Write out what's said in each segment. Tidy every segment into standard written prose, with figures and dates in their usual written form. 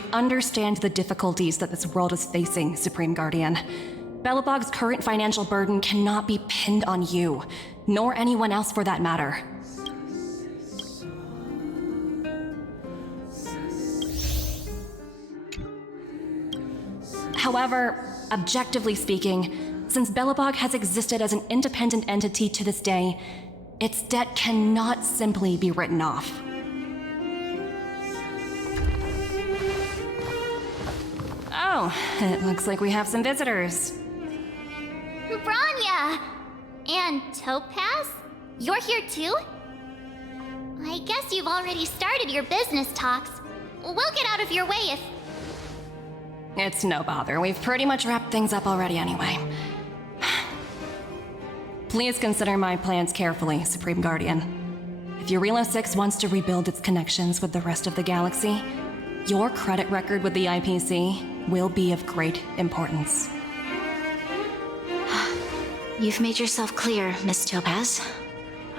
I understand the difficulties that this world is facing, Supreme Guardian. Belobog's current financial burden cannot be pinned on you, nor anyone else for that matter. However, objectively speaking, since Belobog has existed as an independent entity to this day, its debt cannot simply be written off. Oh, it looks like we have some visitors. Branya! And Topaz? You're here too? I guess you've already started your business talks. We'll get out of your way if... It's no bother. We've pretty much wrapped things up already anyway. Please consider my plans carefully, Supreme Guardian. If Eurilo 6 wants to rebuild its connections with the rest of the galaxy, your credit record with the IPC will be of great importance. You've made yourself clear, Miss Topaz.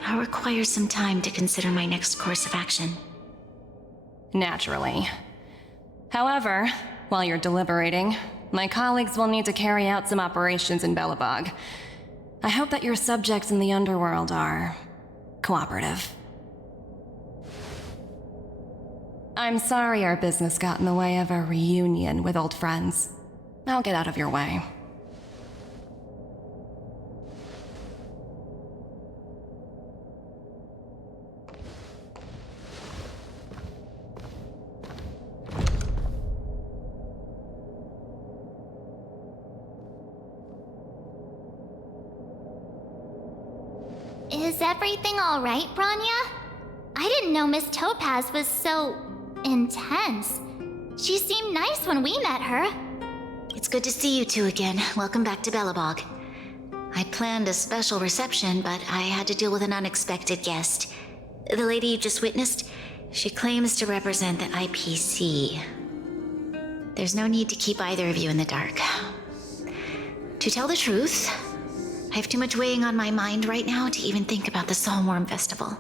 I'll require some time to consider my next course of action. Naturally. However, while you're deliberating, my colleagues will need to carry out some operations in Belobog. I hope that your subjects in the underworld are cooperative. I'm sorry our business got in the way of a reunion with old friends. I'll get out of your way. Is everything alright, Branya? I didn't know Miss Topaz was so... intense. She seemed nice when we met her. It's good to see you two again. Welcome back to Belobog. I'd planned a special reception, but I had to deal with an unexpected guest. The lady you just witnessed, she claims to represent the IPC. There's no need to keep either of you in the dark. To tell the truth, I have too much weighing on my mind right now to even think about the Soulworm Festival.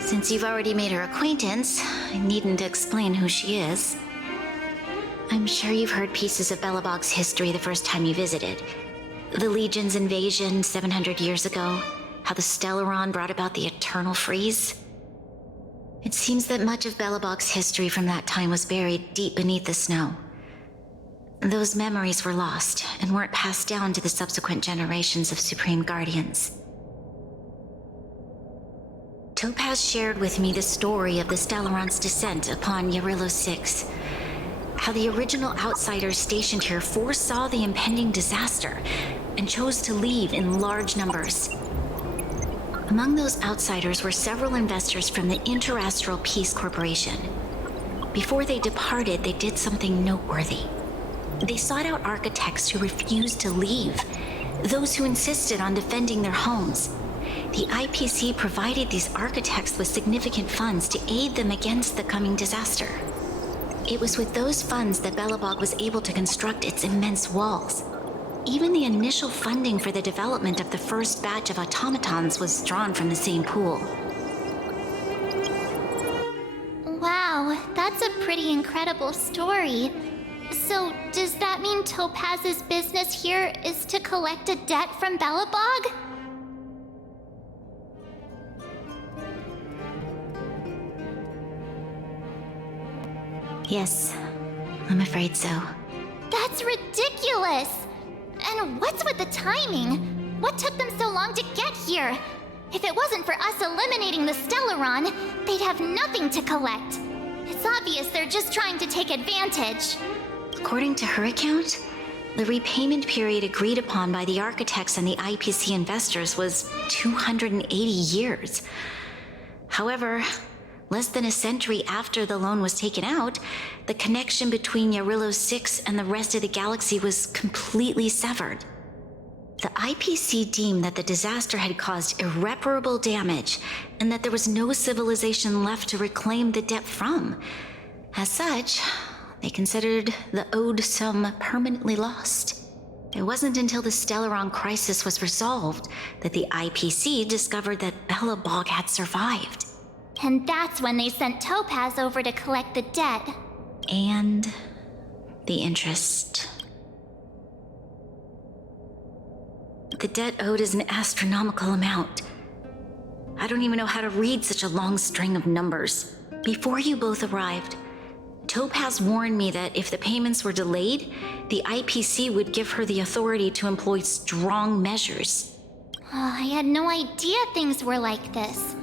Since you've already made her acquaintance, I needn't explain who she is. I'm sure you've heard pieces of Belobog's history the first time you visited. The Legion's invasion 700 years ago, how the Stellaron brought about the Eternal Freeze. It seems that much of Belobog's history from that time was buried deep beneath the snow. Those memories were lost and weren't passed down to the subsequent generations of Supreme Guardians. Topaz shared with me the story of the Stellaron's descent upon Yarillo 6. How the original outsiders stationed here foresaw the impending disaster and chose to leave in large numbers. Among those outsiders were several investors from the Interastral Peace Corporation. Before they departed, they did something noteworthy. They sought out architects who refused to leave, those who insisted on defending their homes. The IPC provided these architects with significant funds to aid them against the coming disaster. It was with those funds that Belobog was able to construct its immense walls. Even the initial funding for the development of the first batch of automatons was drawn from the same pool. Wow, that's a pretty incredible story. So, does that mean Topaz's business here is to collect a debt from Belobog? Yes, I'm afraid so. That's ridiculous! And what's with the timing? What took them so long to get here? If it wasn't for us eliminating the Stellaron, they'd have nothing to collect. It's obvious they're just trying to take advantage. According to her account, the repayment period agreed upon by the architects and the IPC investors was 280 years. However, less than a century after the loan was taken out, the connection between Yarillo 6 and the rest of the galaxy was completely severed. The IPC deemed that the disaster had caused irreparable damage and that there was no civilization left to reclaim the debt from. As such, they considered the owed sum permanently lost. It wasn't until the Stellaron crisis was resolved that the IPC discovered that Belobog had survived. And that's when they sent Topaz over to collect the debt. And the interest. The debt owed is an astronomical amount. I don't even know how to read such a long string of numbers. Before you both arrived, Topaz warned me that if the payments were delayed, the IPC would give her the authority to employ strong measures. I had no idea things were like this.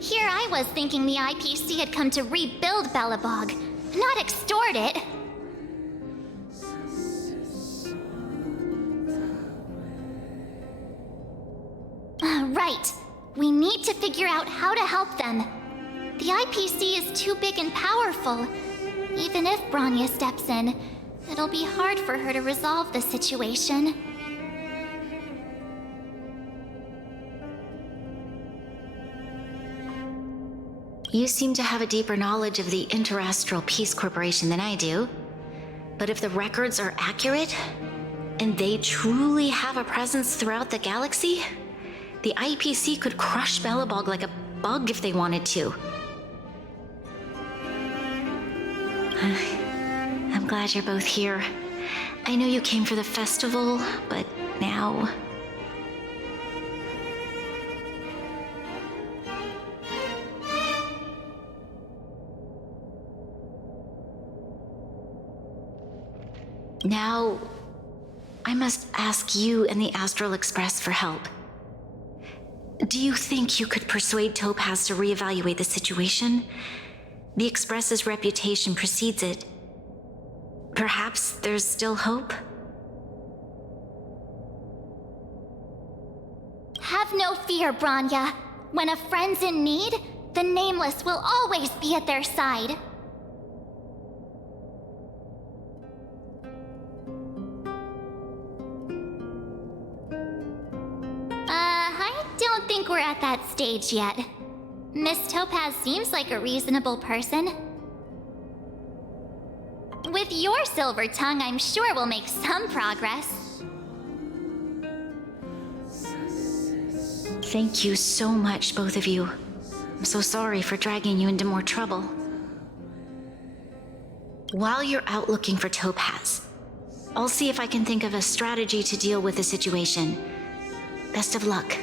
Here I was thinking the IPC had come to rebuild Belobog, not extort it. Right. We need to figure out how to help them. The IPC is too big and powerful. Even if Bronya steps in, it'll be hard for her to resolve the situation. You seem to have a deeper knowledge of the Interastral Peace Corporation than I do. But if the records are accurate, and they truly have a presence throughout the galaxy, the IPC could crush Belobog like a bug if they wanted to. I'm glad you're both here. I know you came for the festival, but now... Now, I must ask you and the Astral Express for help. Do you think you could persuade Topaz to reevaluate the situation? The Express's reputation precedes it. Perhaps there's still hope? Have no fear, Bronya. When a friend's in need, the Nameless will always be at their side. I don't think we're at that stage yet. Miss Topaz seems like a reasonable person. With your silver tongue, I'm sure we'll make some progress. Thank you so much, both of you. I'm so sorry for dragging you into more trouble. While you're out looking for Topaz, I'll see if I can think of a strategy to deal with the situation. Best of luck,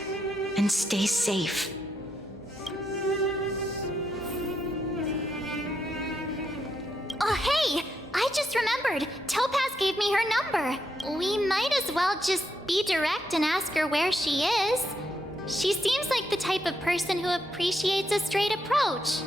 and stay safe. Oh, hey! I just remembered. Topaz gave me her number. We might as well just be direct and ask her where she is. She seems like the type of person who appreciates a straight approach.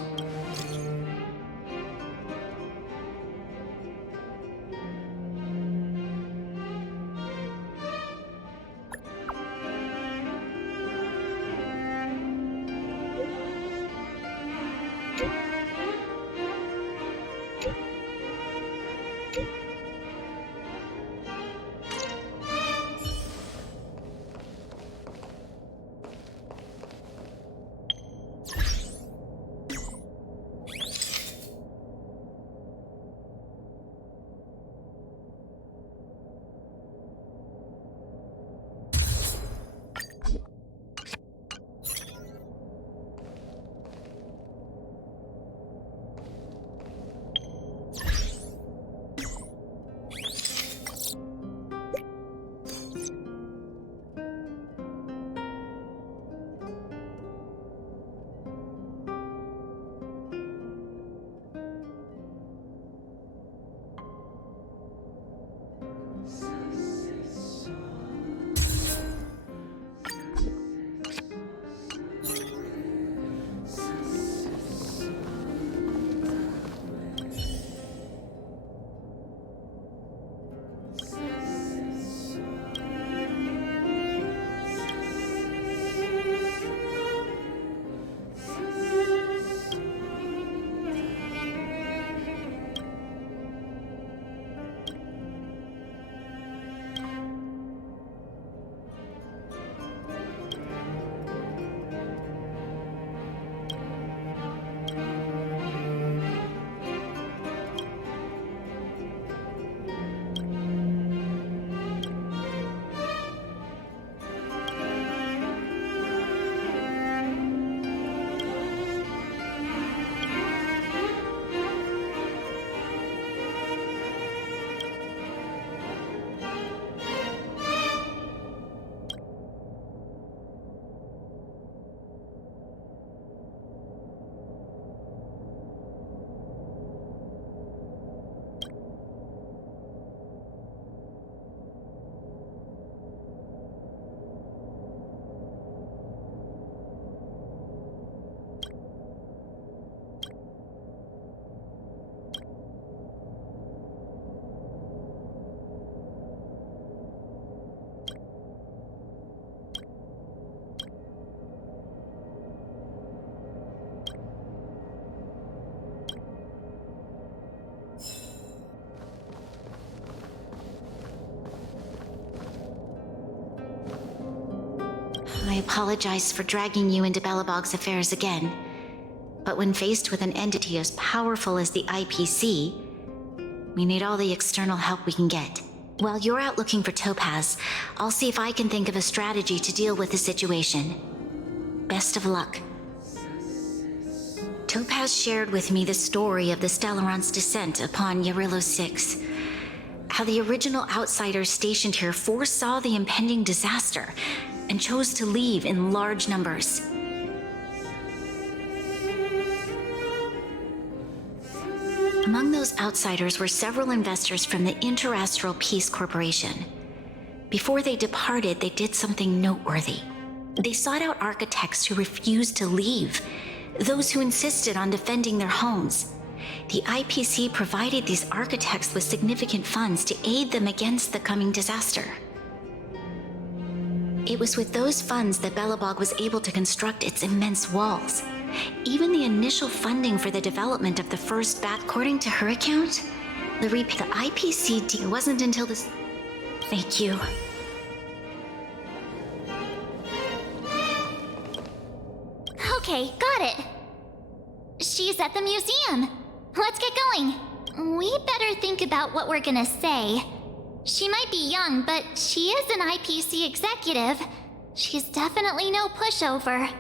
I apologize for dragging you into Belobog's affairs again, but when faced with an entity as powerful as the IPC, we need all the external help we can get. While you're out looking for Topaz, I'll see if I can think of a strategy to deal with the situation. Best of luck. Topaz shared with me the story of the Stellaron's descent upon Yarillo 6. How the original outsiders stationed here foresaw the impending disaster and chose to leave in large numbers. Among those outsiders were several investors from the Interastral Peace Corporation. Before they departed, they did something noteworthy. They sought out architects who refused to leave, those who insisted on defending their homes. The IPC provided these architects with significant funds to aid them against the coming disaster. It was with those funds that Belobog was able to construct its immense walls. Even the initial funding for the development of the first bat, according to her account, the IPC deal wasn't until this... Thank you. Okay, got it. She's at the museum. Let's get going. We better think about what we're gonna say. She might be young, but she is an IPC executive. She's definitely no pushover.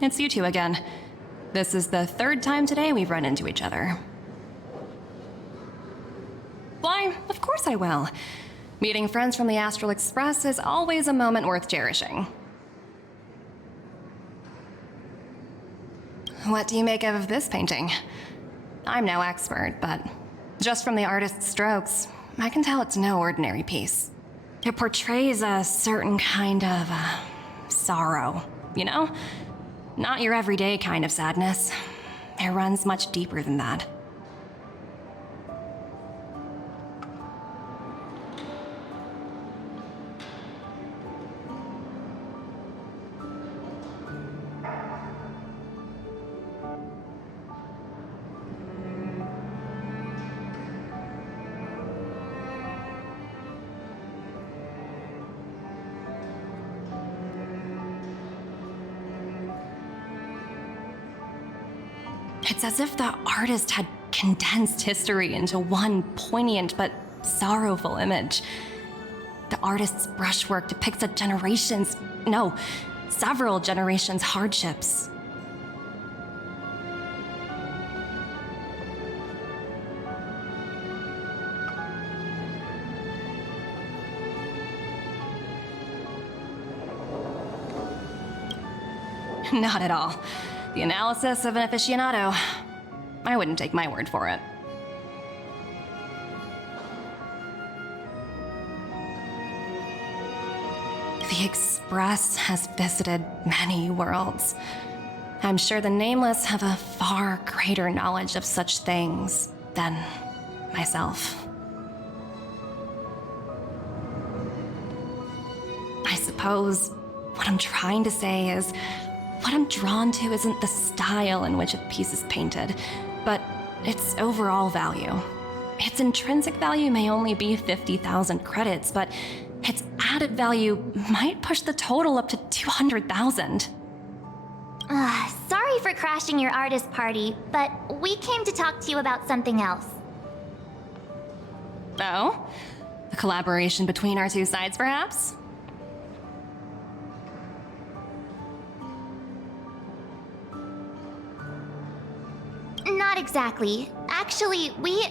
it's you two again. This is the third time today we've run into each other. Why, of course I will. Meeting friends from the Astral Express is always a moment worth cherishing. What do you make of this painting? I'm no expert, but just from the artist's strokes, I can tell it's no ordinary piece. It portrays a certain kind of sorrow, you know? Not your everyday kind of sadness. It runs much deeper than that. It's as if the artist had condensed history into one poignant but sorrowful image. The artist's brushwork depicts several generations' hardships. Not at all. The analysis of an aficionado. I wouldn't take my word for it. The Express has visited many worlds. I'm sure the Nameless have a far greater knowledge of such things than myself. I suppose what I'm trying to say is, what I'm drawn to isn't the style in which a piece is painted, but its overall value. Its intrinsic value may only be 50,000 credits, but its added value might push the total up to 200,000. Sorry for crashing your artist party, but we came to talk to you about something else. Oh? A collaboration between our two sides, perhaps? Not exactly. Actually, we...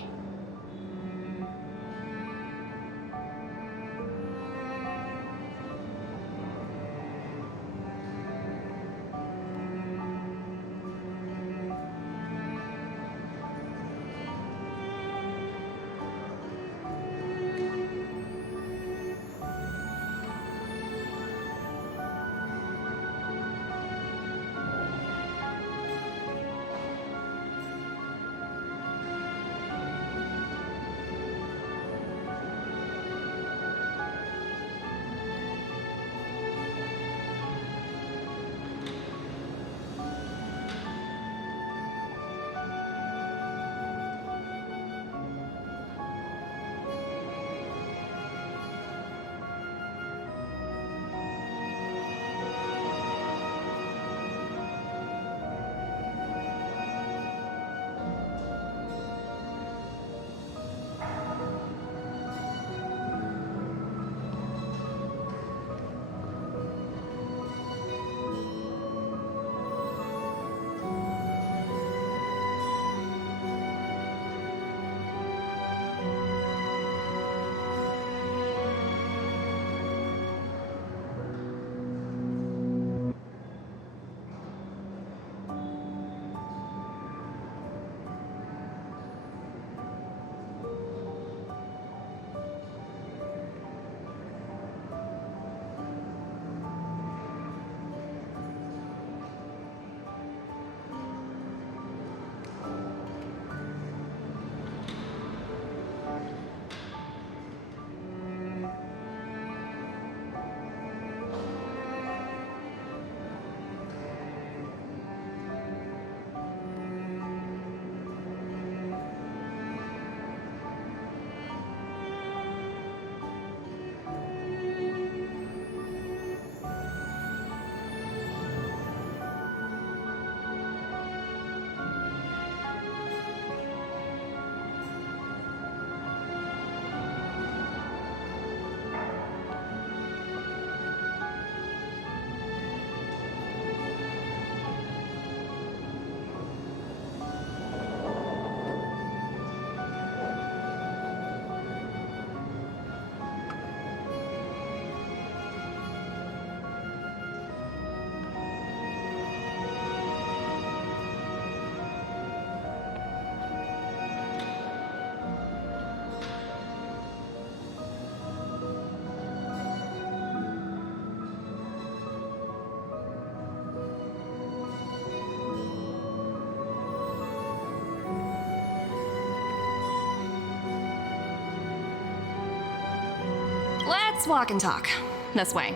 Let's walk and talk. This way.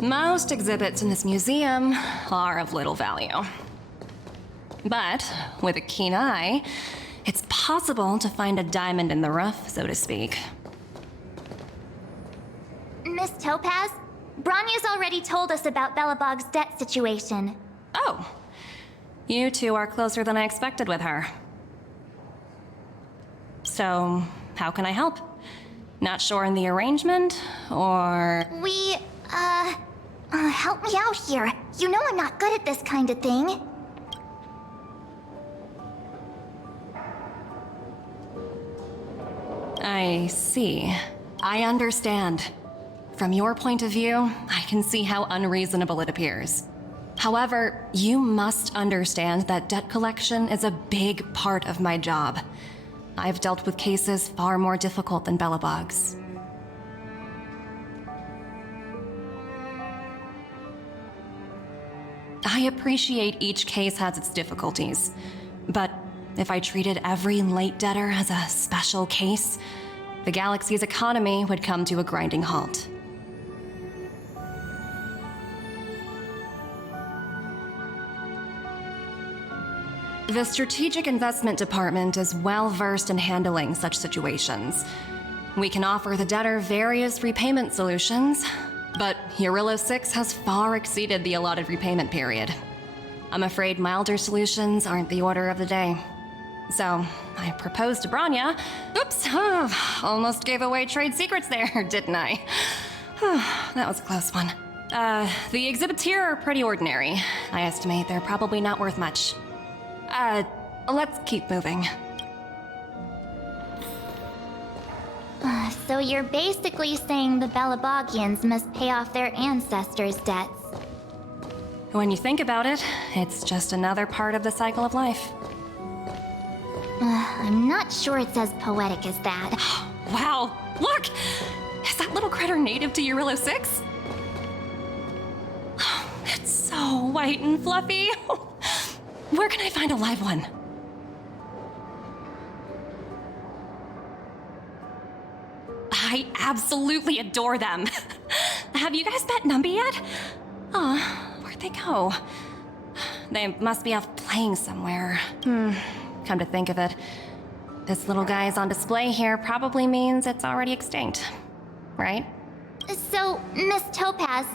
Most exhibits in this museum are of little value. But with a keen eye, it's possible to find a diamond in the rough, so to speak. Miss Topaz, Bronya's already told us about Belobog's debt situation. Oh, you two are closer than I expected with her. So, how can I help? Not sure in the arrangement, or... Help me out here. You know I'm not good at this kind of thing. I see. I understand. From your point of view, I can see how unreasonable it appears. However, you must understand that debt collection is a big part of my job. I've dealt with cases far more difficult than Belobog's. I appreciate each case has its difficulties, but if I treated every late debtor as a special case, the galaxy's economy would come to a grinding halt. The Strategic Investment Department is well versed in handling such situations. We can offer the debtor various repayment solutions, but Eurillo 6 has far exceeded the allotted repayment period. I'm afraid milder solutions aren't the order of the day. So, I proposed to Bronya. Oops, almost gave away trade secrets there, didn't I? That was a close one. The exhibits here are pretty ordinary. I estimate they're probably not worth much. Let's keep moving. So you're basically saying the Belabogians must pay off their ancestors' debts. When you think about it, it's just another part of the cycle of life. I'm not sure it's as poetic as that. Wow, look! Is that little critter native to Eurillo 6? It's so white and fluffy. Where can I find a live one? I absolutely adore them. Have you guys met Numby yet? Oh, where'd they go? They must be off playing somewhere. Come to think of it, this little guy's on display here probably means it's already extinct, right? So, Miss Topaz,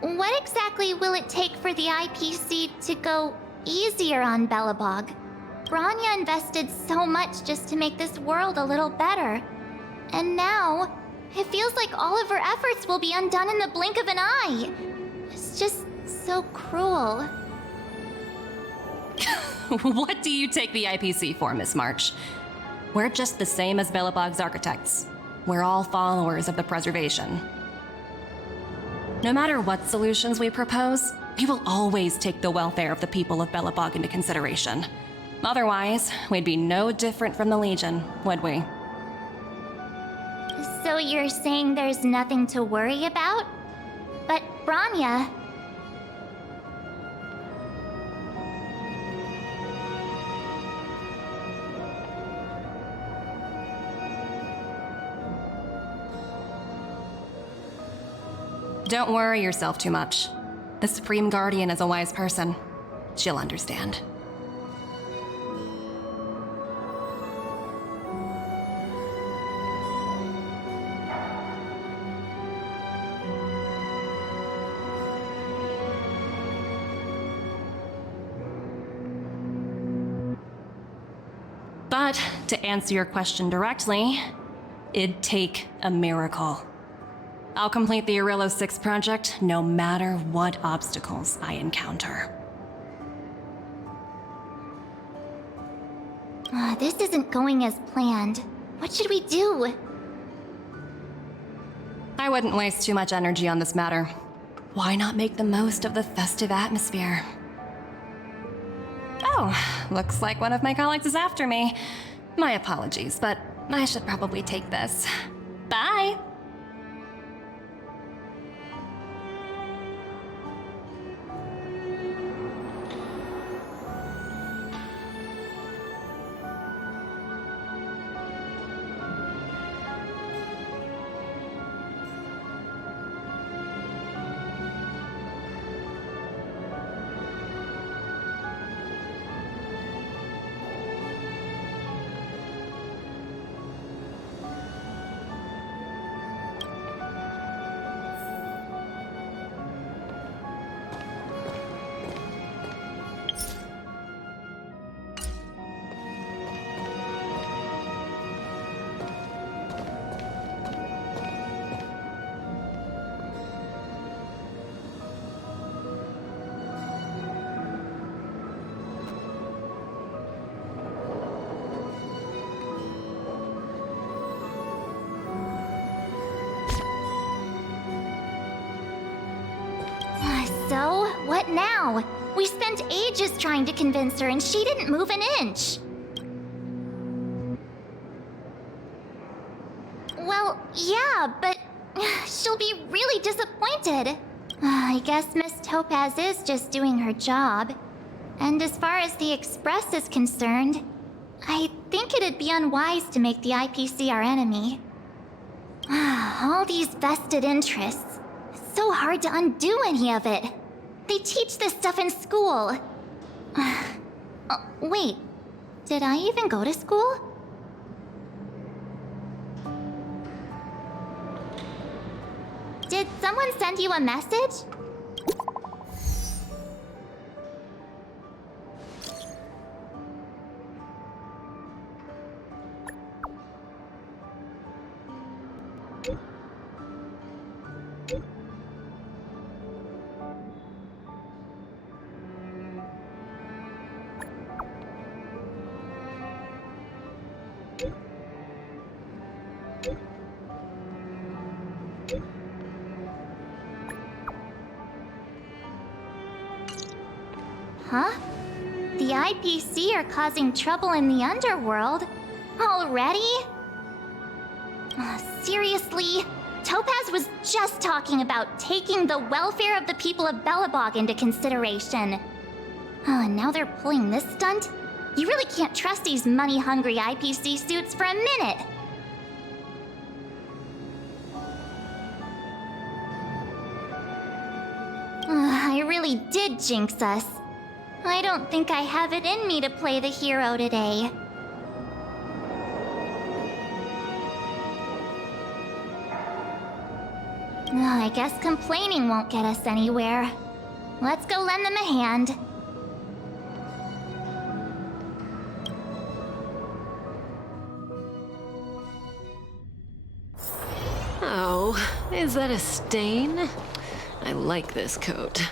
what exactly will it take for the IPC to go easier on Belobog? Bronya invested so much just to make this world a little better. And now, it feels like all of her efforts will be undone in the blink of an eye. It's just so cruel. What do you take the IPC for, Miss March? We're just the same as Belobog's architects. We're all followers of the preservation. No matter what solutions we propose, we will always take the welfare of the people of Belobog into consideration. Otherwise, we'd be no different from the Legion, would we? So you're saying there's nothing to worry about? But Bronya... Don't worry yourself too much. The Supreme Guardian is a wise person. She'll understand. But to answer your question directly, it'd take a miracle. I'll complete the Eurillo 6 project no matter what obstacles I encounter. This isn't going as planned. What should we do? I wouldn't waste too much energy on this matter. Why not make the most of the festive atmosphere? Oh, looks like one of my colleagues is after me. My apologies, but I should probably take this. Bye! now? We spent ages trying to convince her and she didn't move an inch. Well, yeah, but she'll be really disappointed. I guess Miss Topaz is just doing her job. And as far as the Express is concerned, I think it'd be unwise to make the IPC our enemy. All these vested interests. It's so hard to undo any of it. They teach this stuff in school. Wait, did I even go to school? Did someone send you a message? Huh? The IPC are causing trouble in the underworld? Already? Seriously? Topaz was just talking about taking the welfare of the people of Belobog into consideration. And now they're pulling this stunt? You really can't trust these money-hungry IPC suits for a minute. I really did jinx us. I don't think I have it in me to play the hero today. I guess complaining won't get us anywhere. Let's go lend them a hand. Oh, is that a stain? I like this coat.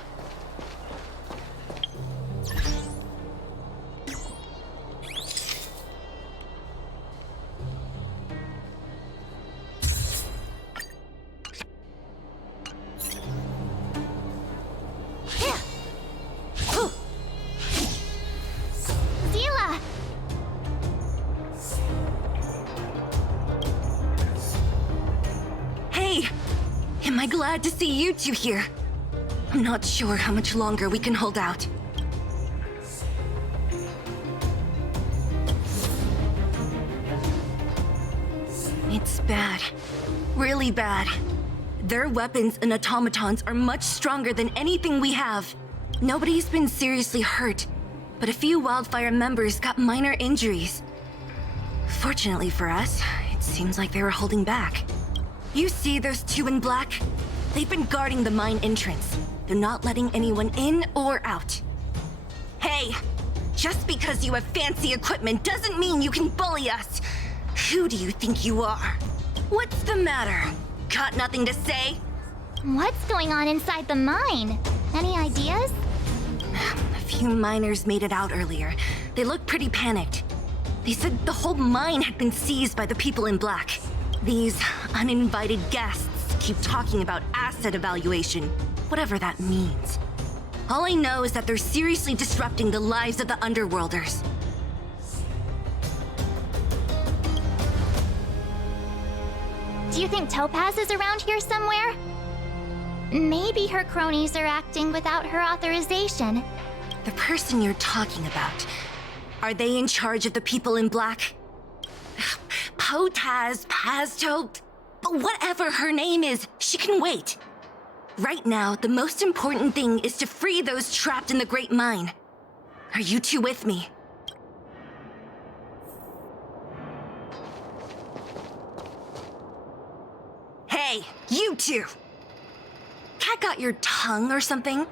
Zila! Hey! Am I glad to see you two here? I'm not sure how much longer we can hold out. It's bad. Really bad. Their weapons and automatons are much stronger than anything we have. Nobody's been seriously hurt, but a few Wildfire members got minor injuries. Fortunately for us, it seems like they were holding back. You see those two in black? They've been guarding the mine entrance. They're not letting anyone in or out. Hey! Just because you have fancy equipment doesn't mean you can bully us! Who do you think you are? What's the matter? Got nothing to say? What's going on inside the mine? Any ideas? A few miners made it out earlier. They looked pretty panicked. They said the whole mine had been seized by the people in black. These uninvited guests keep talking about asset evaluation, whatever that means. All I know is that they're seriously disrupting the lives of the Underworlders. Do you think Topaz is around here somewhere? Maybe her cronies are acting without her authorization. The person you're talking about, are they in charge of the people in black? Potaz, Pazto, whatever her name is, she can wait. Right now, the most important thing is to free those trapped in the Great Mine. Are you two with me? Hey, you two! Cat got your tongue or something?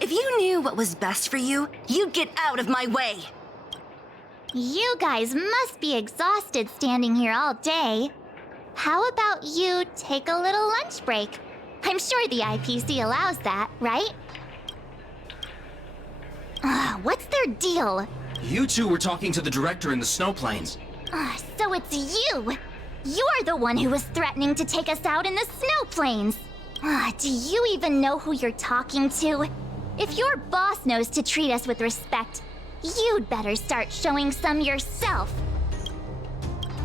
If you knew what was best for you, you'd get out of my way! You guys must be exhausted standing here all day. How about you take a little lunch break? I'm sure the IPC allows that, right? What's their deal? You two were talking to the director in the snow plains. So it's you! You're the one who was threatening to take us out in the snow plains! Do you even know who you're talking to? If your boss knows to treat us with respect, you'd better start showing some yourself.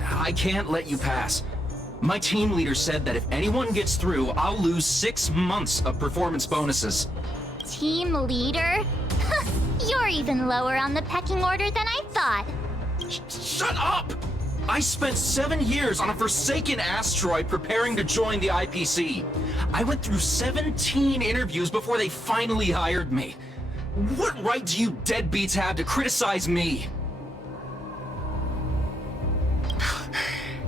I can't let you pass. My team leader said that if anyone gets through, I'll lose 6 months of performance bonuses. Team leader? You're even lower on the pecking order than I thought. Shut up! I spent 7 years on a forsaken asteroid preparing to join the IPC. I went through 17 interviews before they finally hired me. What right do you deadbeats have to criticize me?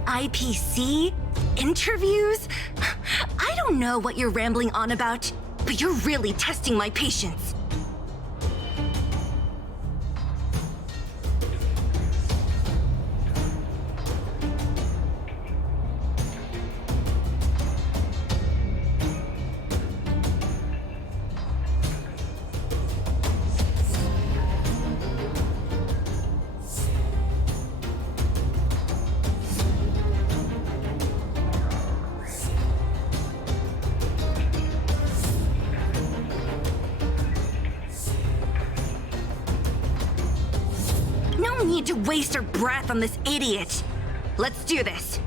IPC? Interviews? I don't know what you're rambling on about, but you're really testing my patience. No need to waste our breath on this idiot. Let's do this.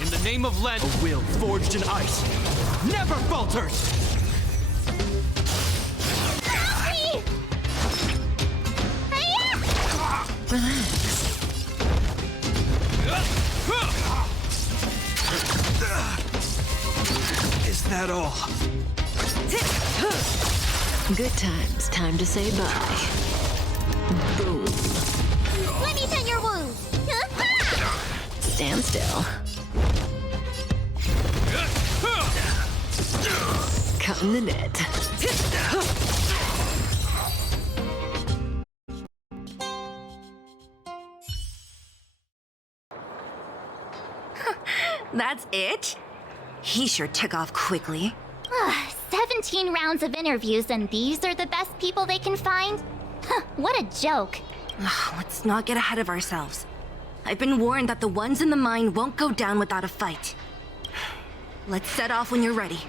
In the name of Len, a will forged in ice never falters! Is that all? Good times. Time to say bye. Boom. Let me tend your wounds. Stand still. Cut in the net. That's it? He sure took off quickly. 17 rounds of interviews and these are the best people they can find? What a joke. Let's not get ahead of ourselves. I've been warned that the ones in the mine won't go down without a fight. Let's set off when you're ready.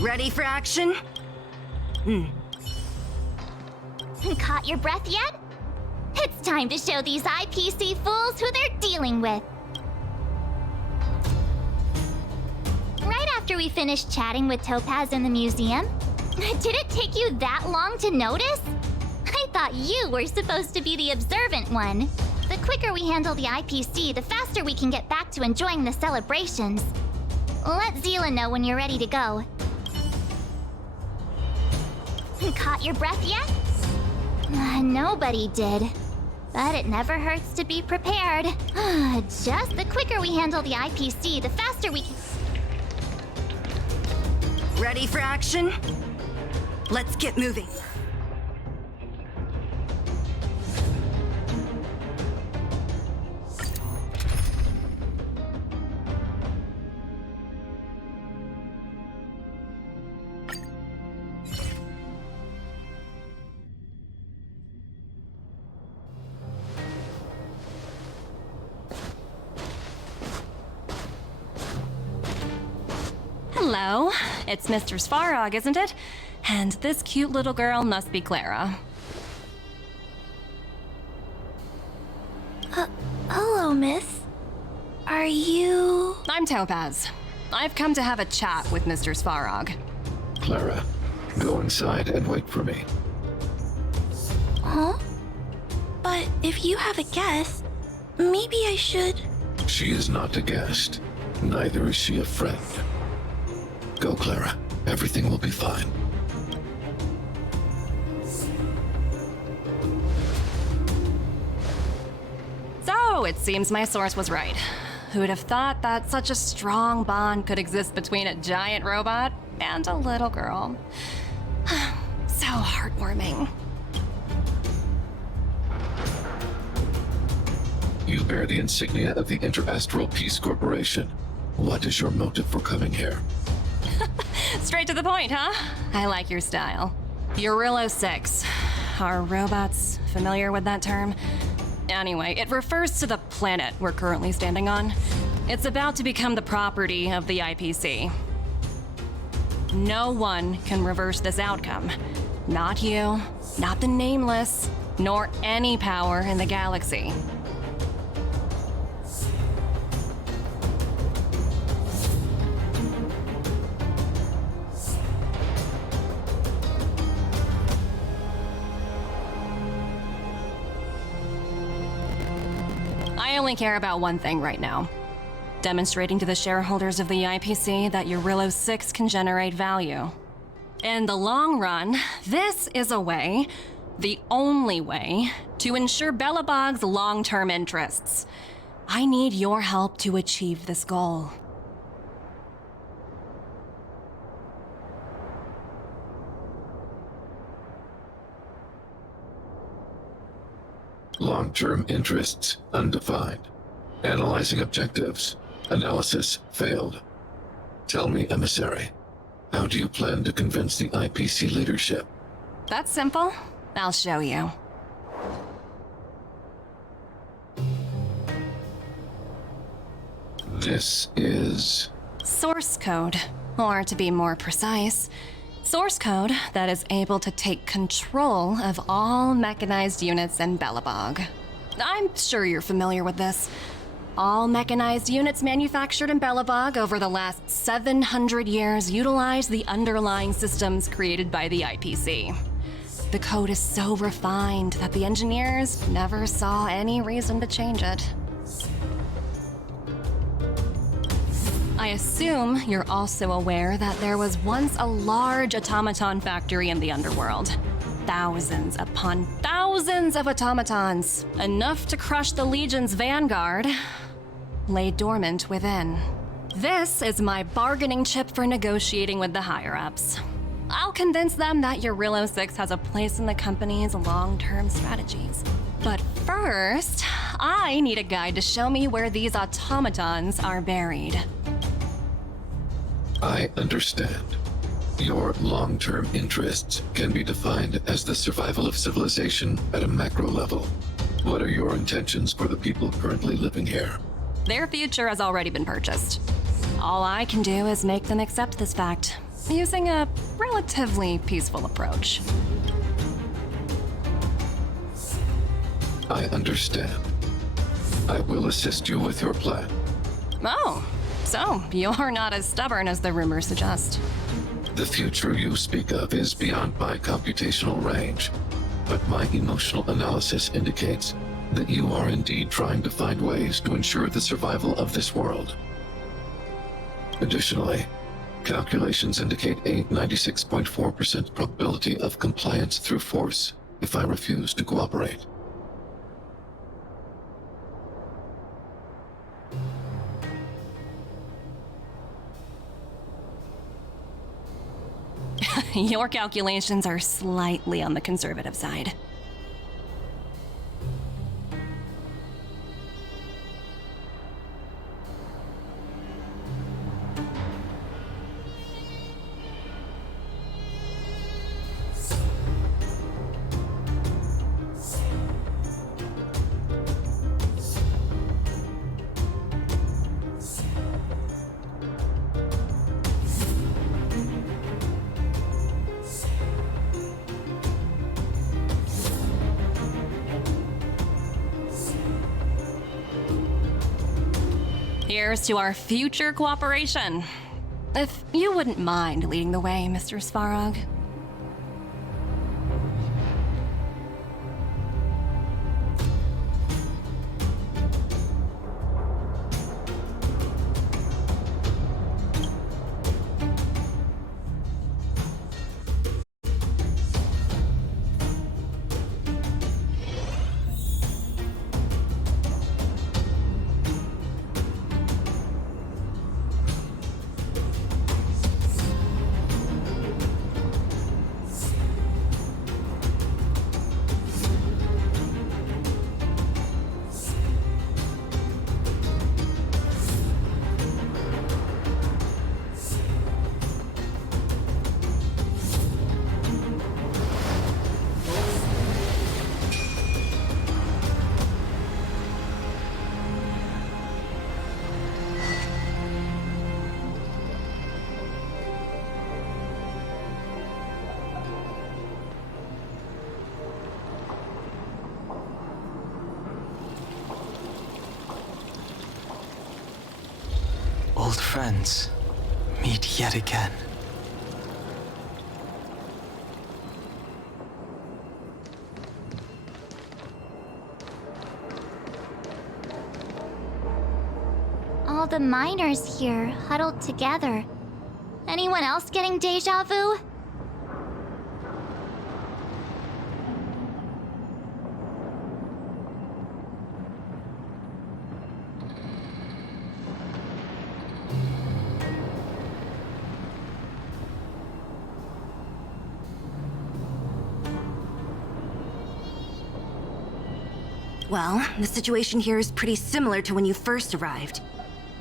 Ready for action? Caught your breath yet? It's time to show these IPC fools who they're dealing with. Right after we finished chatting with Topaz in the museum, did it take you that long to notice? I thought you were supposed to be the observant one. The quicker we handle the IPC, the faster we can get back to enjoying the celebrations. Let Zila know when you're ready to go. Caught your breath yet? Nobody did. But it never hurts to be prepared. Just the quicker we handle the IPC, the faster we can... Ready for action? Let's get moving. Hello, it's Mr. Svarog, isn't it? And this cute little girl must be Clara. Hello, miss. Are you... I'm Topaz. I've come to have a chat with Mr. Svarog. Clara, go inside and wait for me. Huh? But if you have a guest, maybe I should... She is not a guest. Neither is she a friend. Go, Clara. Everything will be fine. So, it seems my source was right. Who'd have thought that such a strong bond could exist between a giant robot and a little girl? So heartwarming. You bear the insignia of the Interastral Peace Corporation. What is your motive for coming here? Straight to the point, huh? I like your style. Eurilo 6. Are robots familiar with that term? Anyway, it refers to the planet we're currently standing on. It's about to become the property of the IPC. No one can reverse this outcome. Not you, not the Nameless, nor any power in the galaxy. I only care about one thing right now. Demonstrating to the shareholders of the IPC that Eurilo 6 can generate value. In the long run, this is a way, the only way, to ensure Belobog's long-term interests. I need your help to achieve this goal. Long-term interests undefined. Analyzing objectives. Analysis failed. Tell me, emissary, how do you plan to convince the IPC leadership? That's simple. I'll show you. This is... Source code, or to be more precise, source code that is able to take control of all mechanized units in Belobog. I'm sure you're familiar with this. All mechanized units manufactured in Belobog over the last 700 years utilize the underlying systems created by the IPC. The code is so refined that the engineers never saw any reason to change it. I assume you're also aware that there was once a large automaton factory in the underworld. Thousands upon thousands of automatons, enough to crush the Legion's vanguard, lay dormant within. This is my bargaining chip for negotiating with the higher-ups. I'll convince them that Eurilo 6 has a place in the company's long-term strategies. But first, I need a guide to show me where these automatons are buried. I understand. Your long-term interests can be defined as the survival of civilization at a macro level. What are your intentions for the people currently living here? Their future has already been purchased. All I can do is make them accept this fact, using a relatively peaceful approach. I understand. I will assist you with your plan. Oh, so you're not as stubborn as the rumors suggest. The future you speak of is beyond my computational range, but my emotional analysis indicates that you are indeed trying to find ways to ensure the survival of this world. Additionally, calculations indicate a 96.4% probability of compliance through force if I refuse to cooperate. Your calculations are slightly on the conservative side. Here's to our future cooperation. If you wouldn't mind leading the way, Mr. Svarog. Old friends, meet yet again. All the miners here, huddled together. Anyone else getting deja vu? Well, the situation here is pretty similar to when you first arrived.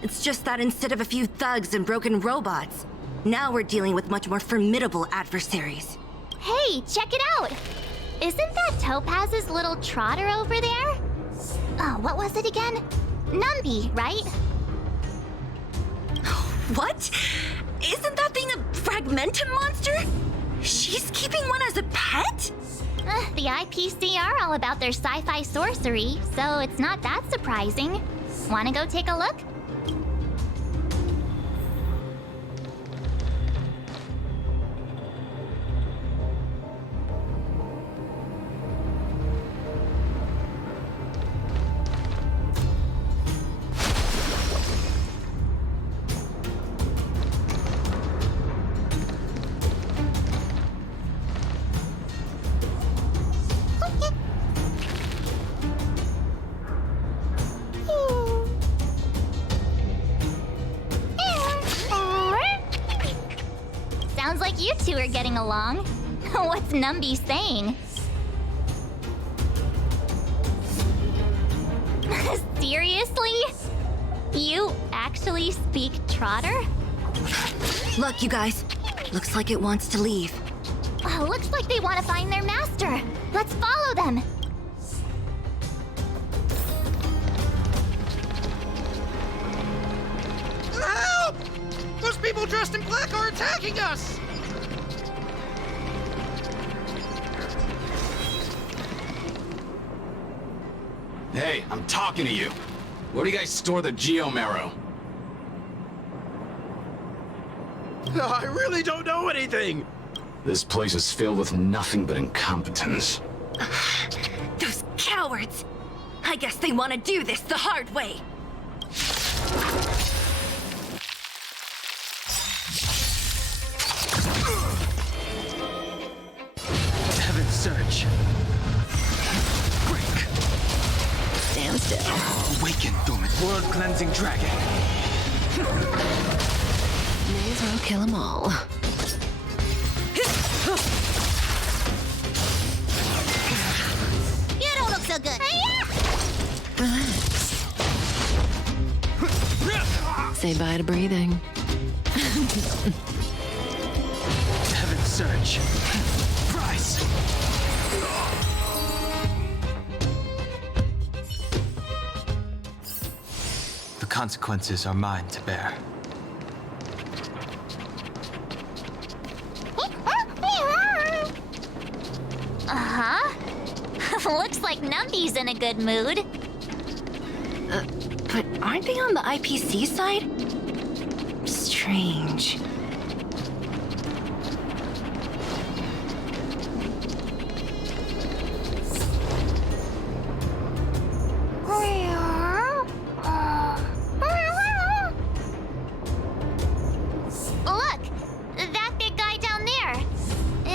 It's just that instead of a few thugs and broken robots, now we're dealing with much more formidable adversaries. Hey, check it out! Isn't that Topaz's little trotter over there? Oh, what was it again? Numby, right? What? Isn't that thing a Fragmentum monster? She's keeping one as a pet? The IPC are all about their sci-fi sorcery, so it's not that surprising. Wanna go take a look? Sounds like you two are getting along. What's Numby saying? Seriously? You actually speak Trotter? Look, you guys. Looks like it wants to leave. Looks like they want to find their master. Let's follow them. Help! Those people dressed in black are attacking us! Hey, I'm talking to you. Where do you guys store the Geomarrow? I really don't know anything! This place is filled with nothing but incompetence. Those cowards! I guess they want to do this the hard way. Heaven's Surge. Break. Stand still. Awaken, dormant. World cleansing dragon. May as well kill them all. You don't look so good. Relax. Say bye to breathing. Heaven's Surge. Rise. The consequences are mine to bear. Uh-huh. Looks like Numby's in a good mood. But aren't they on the IPC side? Strange. Look! That big guy down there.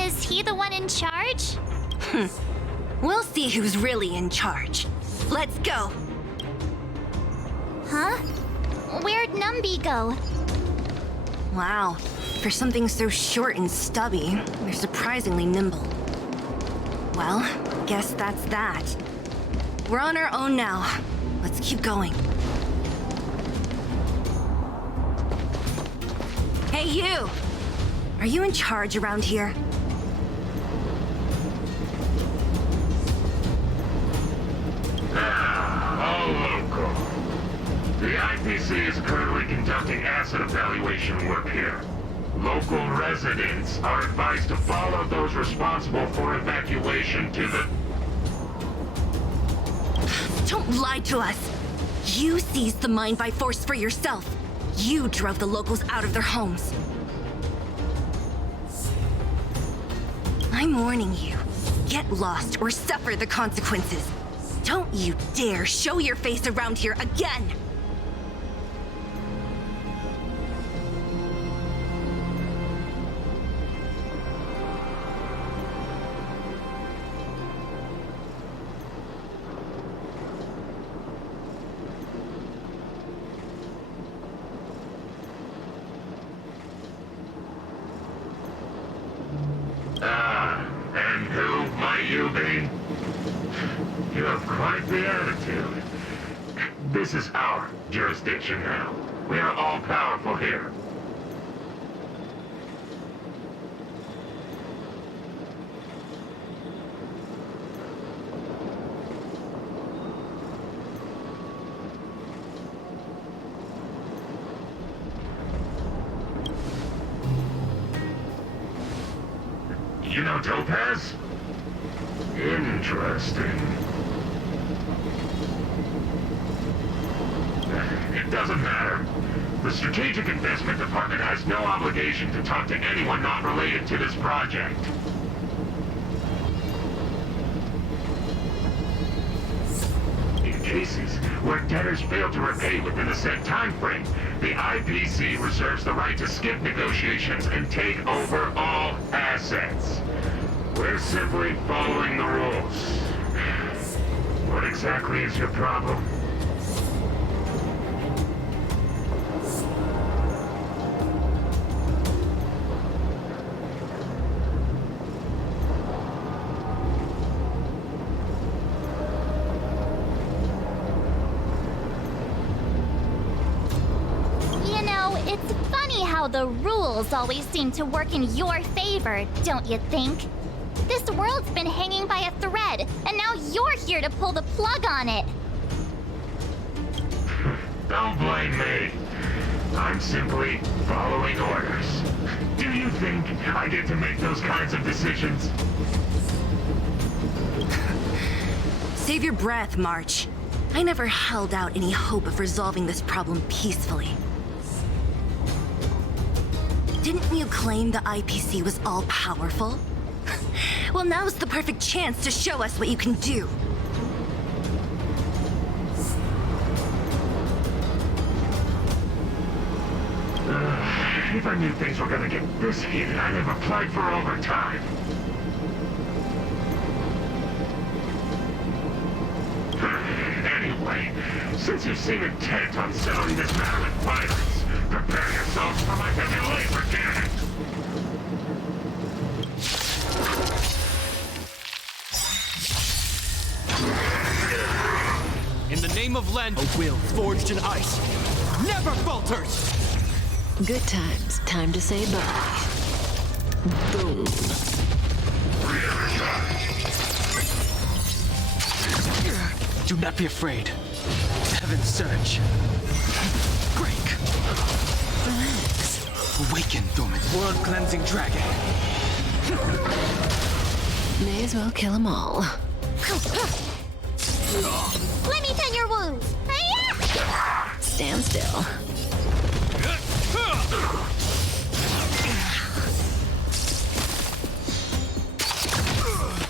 Is he the one in charge? We'll see who's really in charge. Let's go. Huh? Where'd Numby go? Wow. For something so short and stubby, they're surprisingly nimble. Well, guess that's that. We're on our own now. Let's keep going. Hey, you! Are you in charge around here? All local. The IPC is currently conducting asset evaluation work here. Local residents are advised to follow those responsible for evacuation to the... Don't lie to us! You seized the mine by force for yourself. You drove the locals out of their homes. I'm warning you. Get lost or suffer the consequences. Don't you dare show your face around here again! And who might you be? You have quite the attitude. This is our jurisdiction now. We are all powerful here. You know Topaz? Interesting. It doesn't matter. The Strategic Investment Department has no obligation to talk to anyone not related to this project. In cases where debtors fail to repay within a set time frame, the IPC reserves the right to skip negotiations and take over all assets. We're simply following the rules. What exactly is your problem? how the rules always seem to work in your favor, don't you think? This world's been hanging by a thread, and now you're here to pull the plug on it. Don't blame me. I'm simply following orders. Do you think I get to make those kinds of decisions? Save your breath, March. I never held out any hope of resolving this problem peacefully. Didn't you claim the IPC was all-powerful? Well, now's the perfect chance to show us what you can do. If I knew things were gonna get this heated, I'd have applied for overtime. Anyway, since you seem intent on settling this matter with violence, prepare yourselves for my heavy labor cannon. In the name of Len, a will forged in ice never falters! Good times. Time to say bye. Boom. Do not be afraid. Heaven's surge. Break. Relax. Awaken, dormant world-cleansing dragon. May as well kill them all. Let me tend your wounds. Hi-ya! Stand still.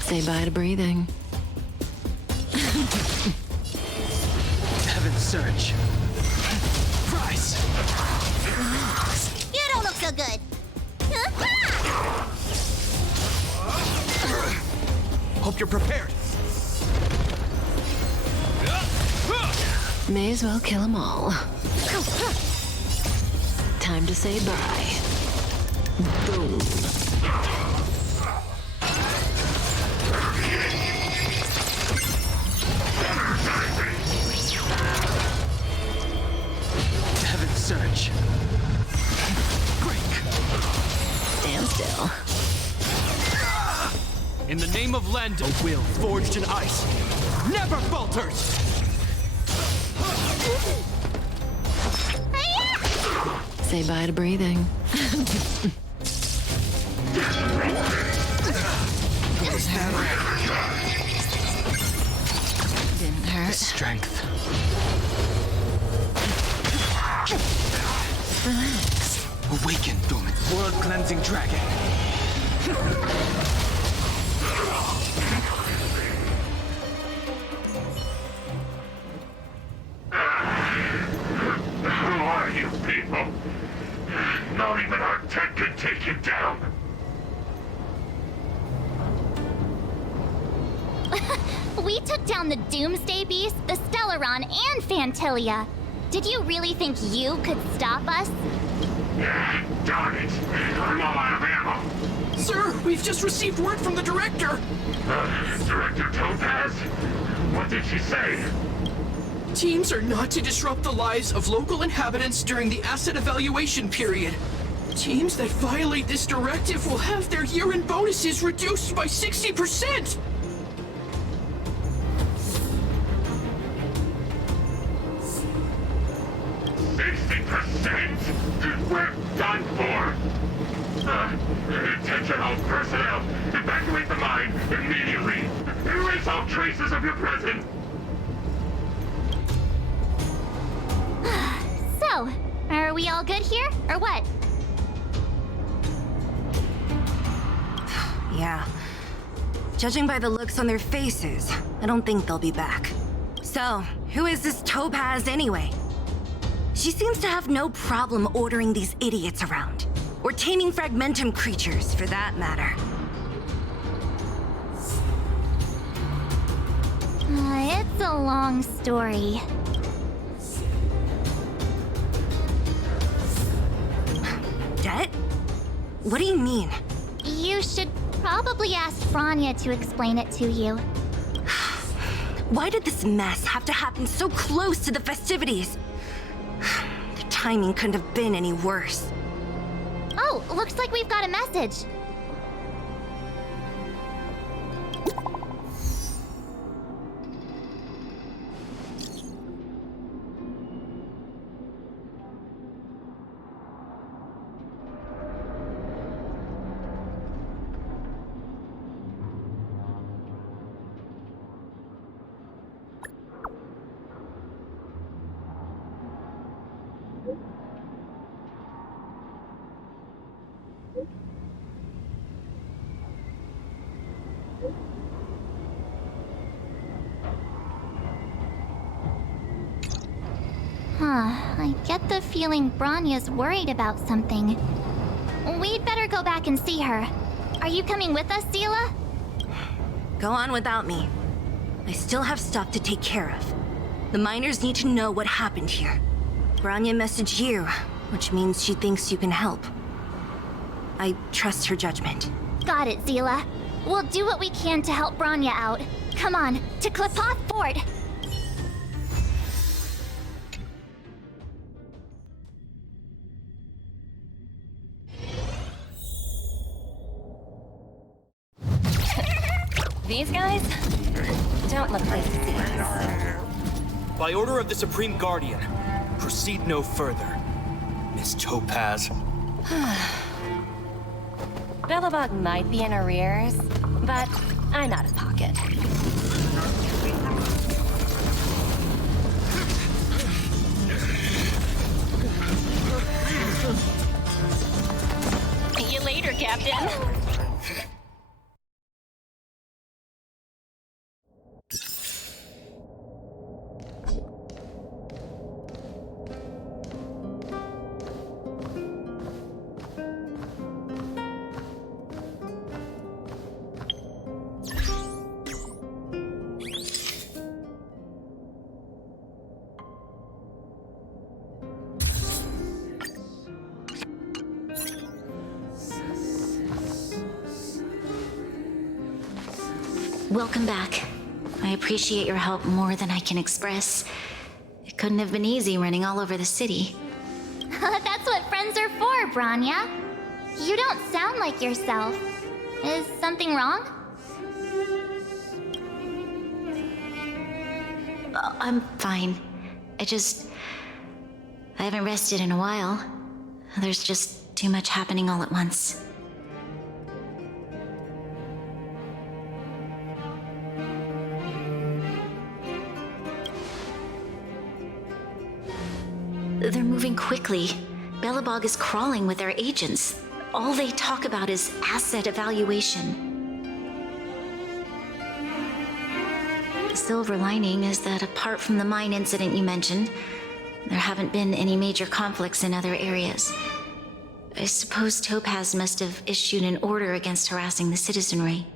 Say bye to breathing. Heaven's surge. Rise! You don't look so good. Hope you're prepared. May as well kill them all. Time to say bye. Boom. Heaven's surge. Break. Stand still. In the name of Lend, a will forged in ice never falters! Say bye to breathing. Didn't hurt. Strength. Relax. Awaken, dormant world-cleansing dragon. Who are you people? Not even our tech could take you down. We took down the Doomsday Beast, the Stellaron, and Fantilia. Did you really think you could stop us? Darn it. I'm all out of ammo. Sir, we've just received word from the director. Director Topaz? What did she say? Teams are not to disrupt the lives of local inhabitants during the asset evaluation period. Teams that violate this directive will have their year-end bonuses reduced by 60%! We're done for! Attention all personnel! Evacuate the mine immediately! Erase all traces of your presence! So, are we all good here, or what? Yeah. Judging by the looks on their faces, I don't think they'll be back. So, who is this Topaz anyway? She seems to have no problem ordering these idiots around. Or taming fragmentum creatures, for that matter. It's a long story. Det? What do you mean? You should probably ask Franya to explain it to you. Why did this mess have to happen so close to the festivities? The timing couldn't have been any worse. Oh, looks like we've got a message. I get the feeling Bronya's worried about something. We'd better go back and see her. Are you coming with us, Zila? Go on without me. I still have stuff to take care of. The miners need to know what happened here. Bronya messaged you, which means she thinks you can help. I trust her judgment. Got it, Zila. We'll do what we can to help Bronya out. Come on, to Klipoth Fort! These guys don't look like thieves. By order of the Supreme Guardian, proceed no further, Miss Topaz. Belobog might be in arrears, but I'm out of pocket. See you later, Captain. Welcome back. I appreciate your help more than I can express. It couldn't have been easy running all over the city. That's what friends are for, Bronya. You don't sound like yourself. Is something wrong? I'm fine. I haven't rested in a while. There's just too much happening all at once. They're moving quickly. Belobog is crawling with their agents. All they talk about is asset evaluation. The silver lining is that apart from the mine incident you mentioned, there haven't been any major conflicts in other areas. I suppose Topaz must have issued an order against harassing the citizenry.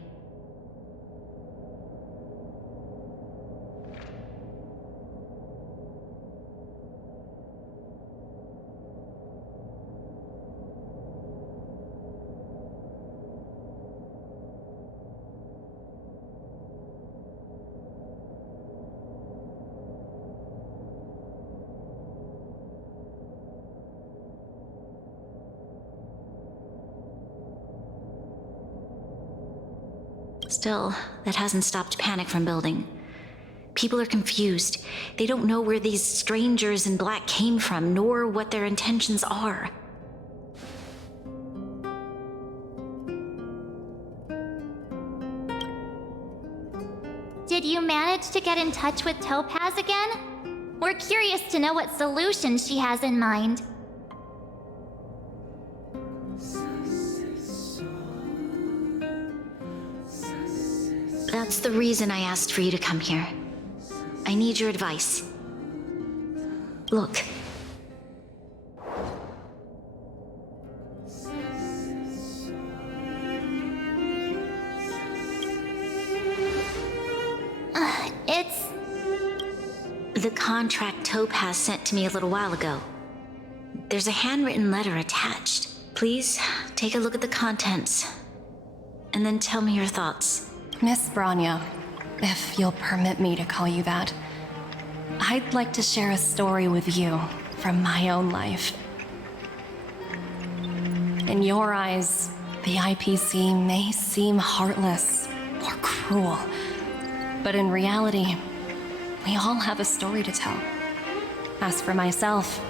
Still, that hasn't stopped panic from building. People are confused. They don't know where these strangers in black came from, nor what their intentions are. Did you manage to get in touch with Topaz again? We're curious to know what solution she has in mind. That's the reason I asked for you to come here. I need your advice. Look. It's... The contract Topaz sent to me a little while ago. There's a handwritten letter attached. Please, take a look at the contents. And then tell me your thoughts. Miss Bronya, if you'll permit me to call you that, I'd like to share a story with you from my own life. In your eyes, the IPC may seem heartless or cruel, but in reality, we all have a story to tell. As for myself,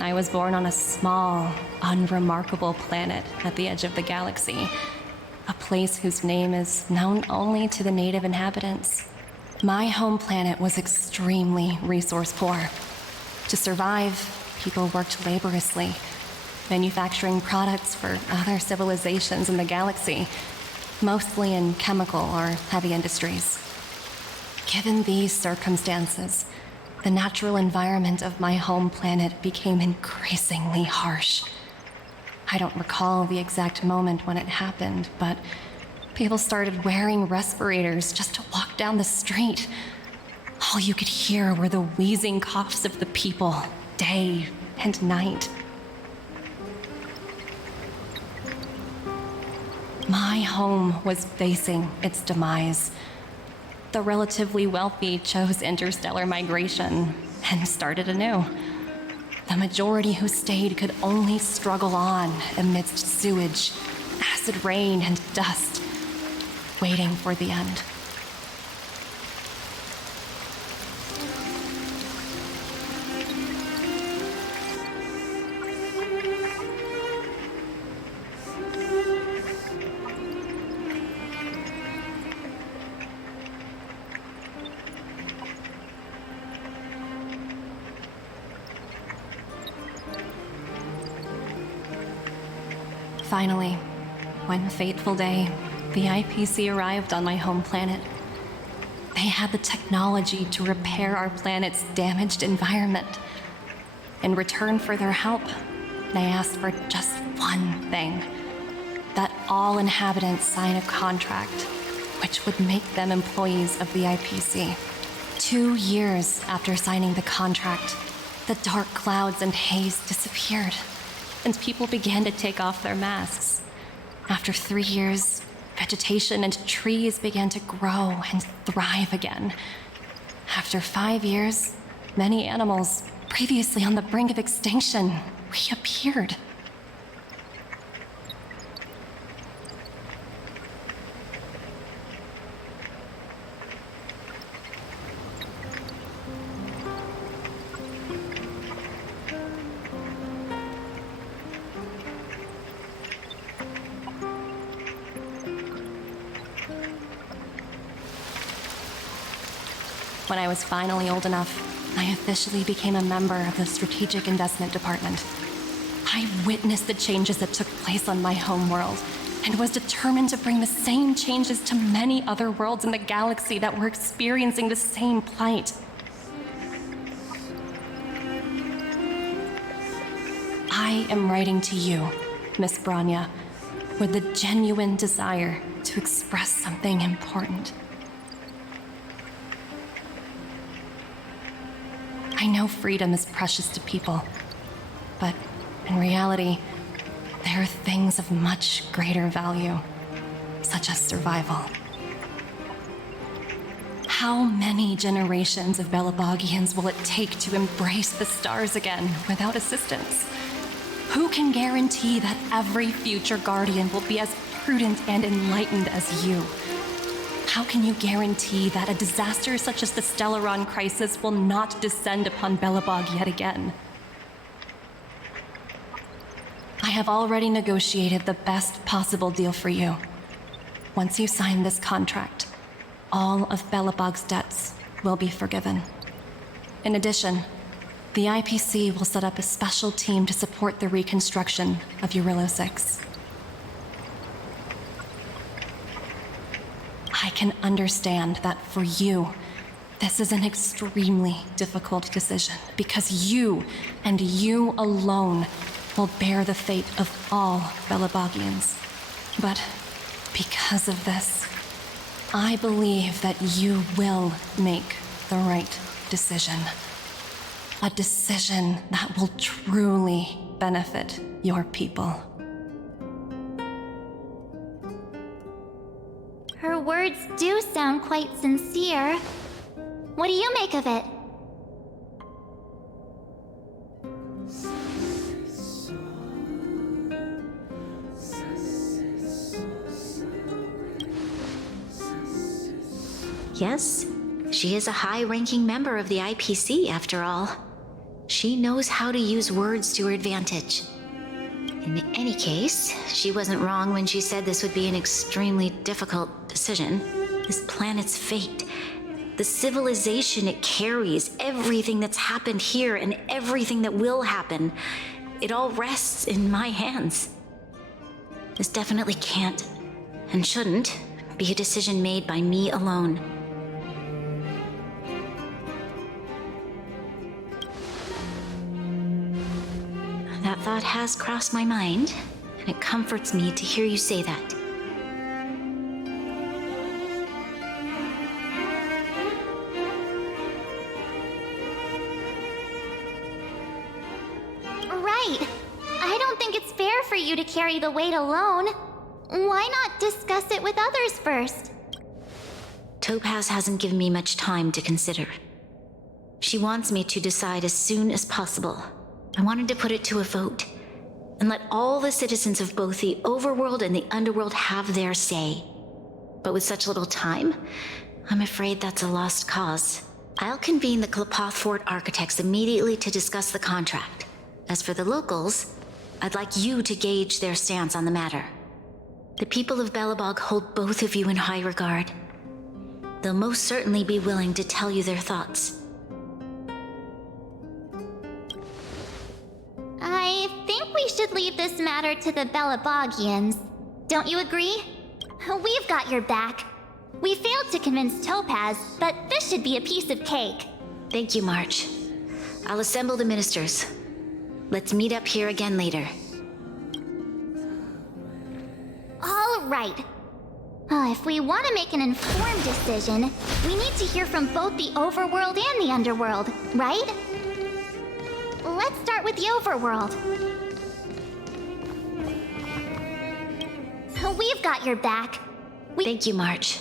I was born on a small, unremarkable planet at the edge of the galaxy, a place whose name is known only to the native inhabitants. My home planet was extremely resource poor. To survive, people worked laboriously, manufacturing products for other civilizations in the galaxy, mostly in chemical or heavy industries. Given these circumstances, the natural environment of my home planet became increasingly harsh. I don't recall the exact moment when it happened, but people started wearing respirators just to walk down the street. All you could hear were the wheezing coughs of the people, day and night. My home was facing its demise. The relatively wealthy chose interstellar migration and started anew. The majority who stayed could only struggle on amidst sewage, acid rain, and dust, waiting for the end. Finally, one fateful day, the IPC arrived on my home planet. They had the technology to repair our planet's damaged environment. In return for their help, they asked for just one thing: that all inhabitants sign a contract which would make them employees of the IPC. 2 years after signing the contract, the dark clouds and haze disappeared, and people began to take off their masks. After 3 years, vegetation and trees began to grow and thrive again. After 5 years, many animals, previously on the brink of extinction, reappeared. When I was finally old enough, I officially became a member of the Strategic Investment Department. I witnessed the changes that took place on my home world and was determined to bring the same changes to many other worlds in the galaxy that were experiencing the same plight. I am writing to you, Miss Branya, with the genuine desire to express something important. I know freedom is precious to people, but in reality, there are things of much greater value, such as survival. How many generations of Belabogians will it take to embrace the stars again without assistance? Who can guarantee that every future Guardian will be as prudent and enlightened as you? How can you guarantee that a disaster such as the Stellaron crisis will not descend upon Belobog yet again? I have already negotiated the best possible deal for you. Once you sign this contract, all of Belobog's debts will be forgiven. In addition, the IPC will set up a special team to support the reconstruction of Eurilo 6. I can understand that for you, this is an extremely difficult decision because you, and you alone, will bear the fate of all Belabogians. But because of this, I believe that you will make the right decision. A decision that will truly benefit your people. Her words do sound quite sincere. What do you make of it? Yes, she is a high-ranking member of the IPC, after all. She knows how to use words to her advantage. In any case, she wasn't wrong when she said this would be an extremely difficult decision. This planet's fate, the civilization it carries, everything that's happened here and everything that will happen, it all rests in my hands. This definitely can't, and shouldn't, be a decision made by me alone. That thought has crossed my mind, and it comforts me to hear you say that. Right. I don't think it's fair for you to carry the weight alone. Why not discuss it with others first? Topaz hasn't given me much time to consider. She wants me to decide as soon as possible. I wanted to put it to a vote, and let all the citizens of both the overworld and the underworld have their say. But with such little time, I'm afraid that's a lost cause. I'll convene the Klapoth Fort architects immediately to discuss the contract. As for the locals, I'd like you to gauge their stance on the matter. The people of Belobog hold both of you in high regard. They'll most certainly be willing to tell you their thoughts. I think we should leave this matter to the Belabogians. Don't you agree? We've got your back. We failed to convince Topaz, but this should be a piece of cake. Thank you, March. I'll assemble the ministers. Let's meet up here again later. All right. If we want to make an informed decision, we need to hear from both the overworld and the underworld, right? Let's start with the overworld. We've got your back. Thank you, March.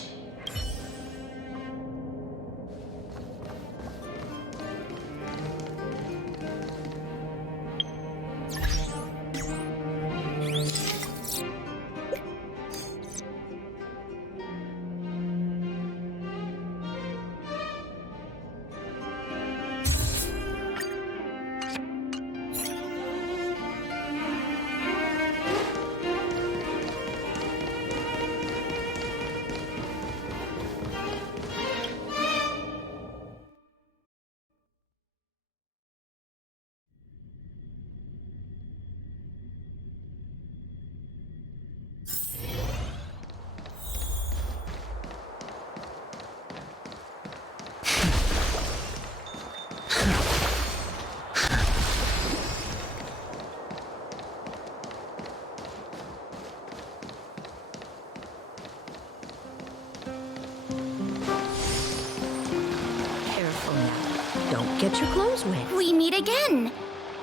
Get your clothes wet. We meet again.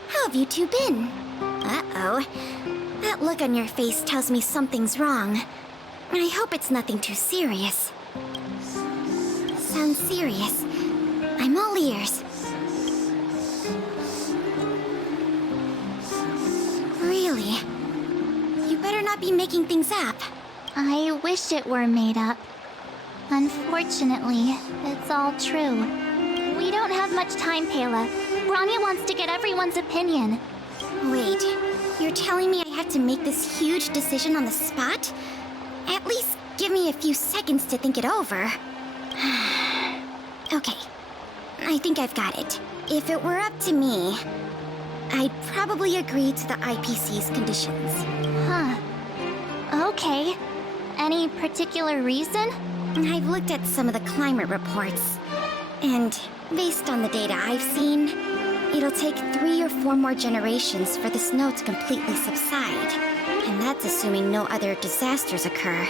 How have you two been? Uh-oh. That look on your face tells me something's wrong. I hope it's nothing too serious. Sounds serious. I'm all ears. Really? You better not be making things up. I wish it were made up. Unfortunately, it's all true. We don't have much time, Pela. Rania wants to get everyone's opinion. Wait, you're telling me I have to make this huge decision on the spot? At least give me a few seconds to think it over. Okay, I think I've got it. If it were up to me, I'd probably agree to the IPC's conditions. Huh. Okay. Any particular reason? I've looked at some of the climate reports, and based on the data I've seen, it'll take 3 or 4 more generations for the snow to completely subside. And that's assuming no other disasters occur.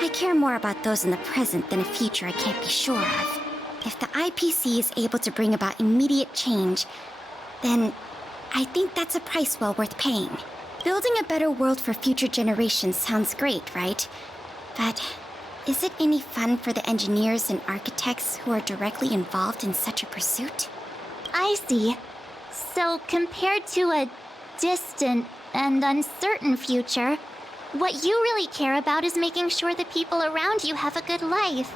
I care more about those in the present than a future I can't be sure of. If the IPC is able to bring about immediate change, then I think that's a price well worth paying. Building a better world for future generations sounds great, right? But is it any fun for the engineers and architects who are directly involved in such a pursuit? I see. So compared to a distant and uncertain future, what you really care about is making sure the people around you have a good life.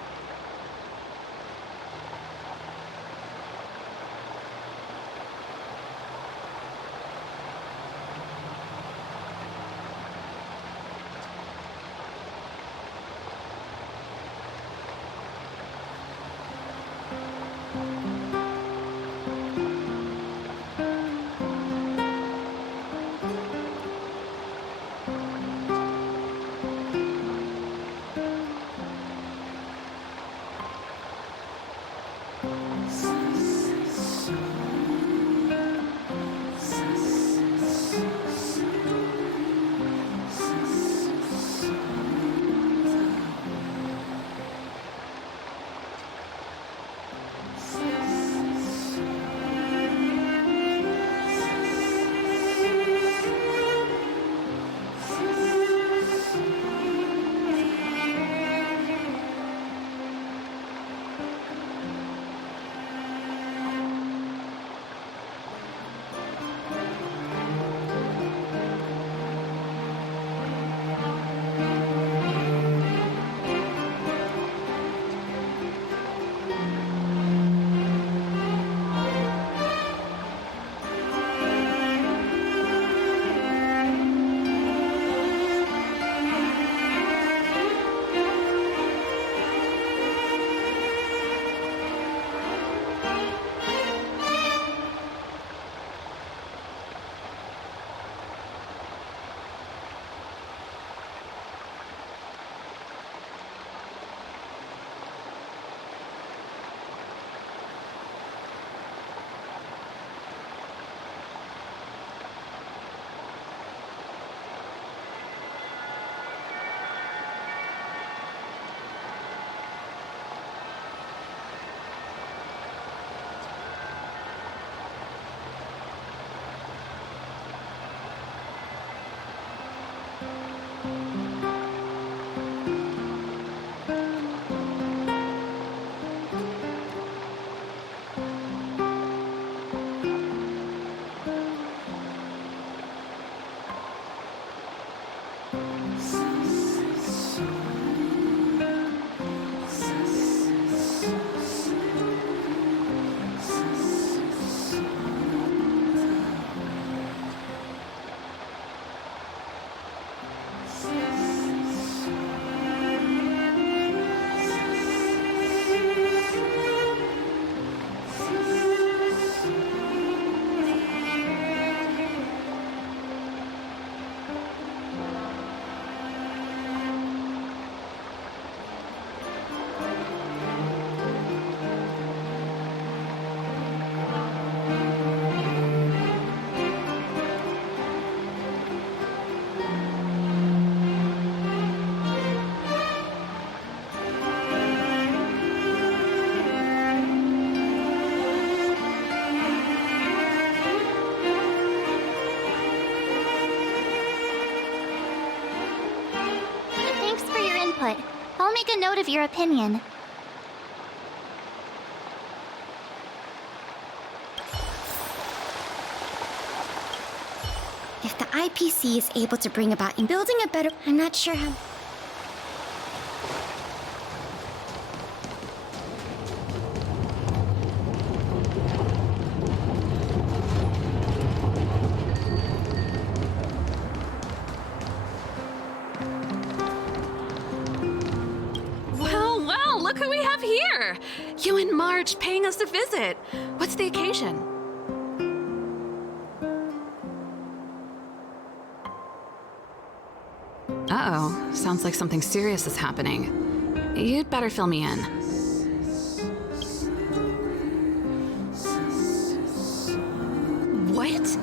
make a note of your opinion. If the IPC is able to bring about in building a better... I'm not sure how... Well, look who we have here! You and Marge paying us a visit. What's the occasion? Uh-oh, sounds like something serious is happening. You'd better fill me in. What?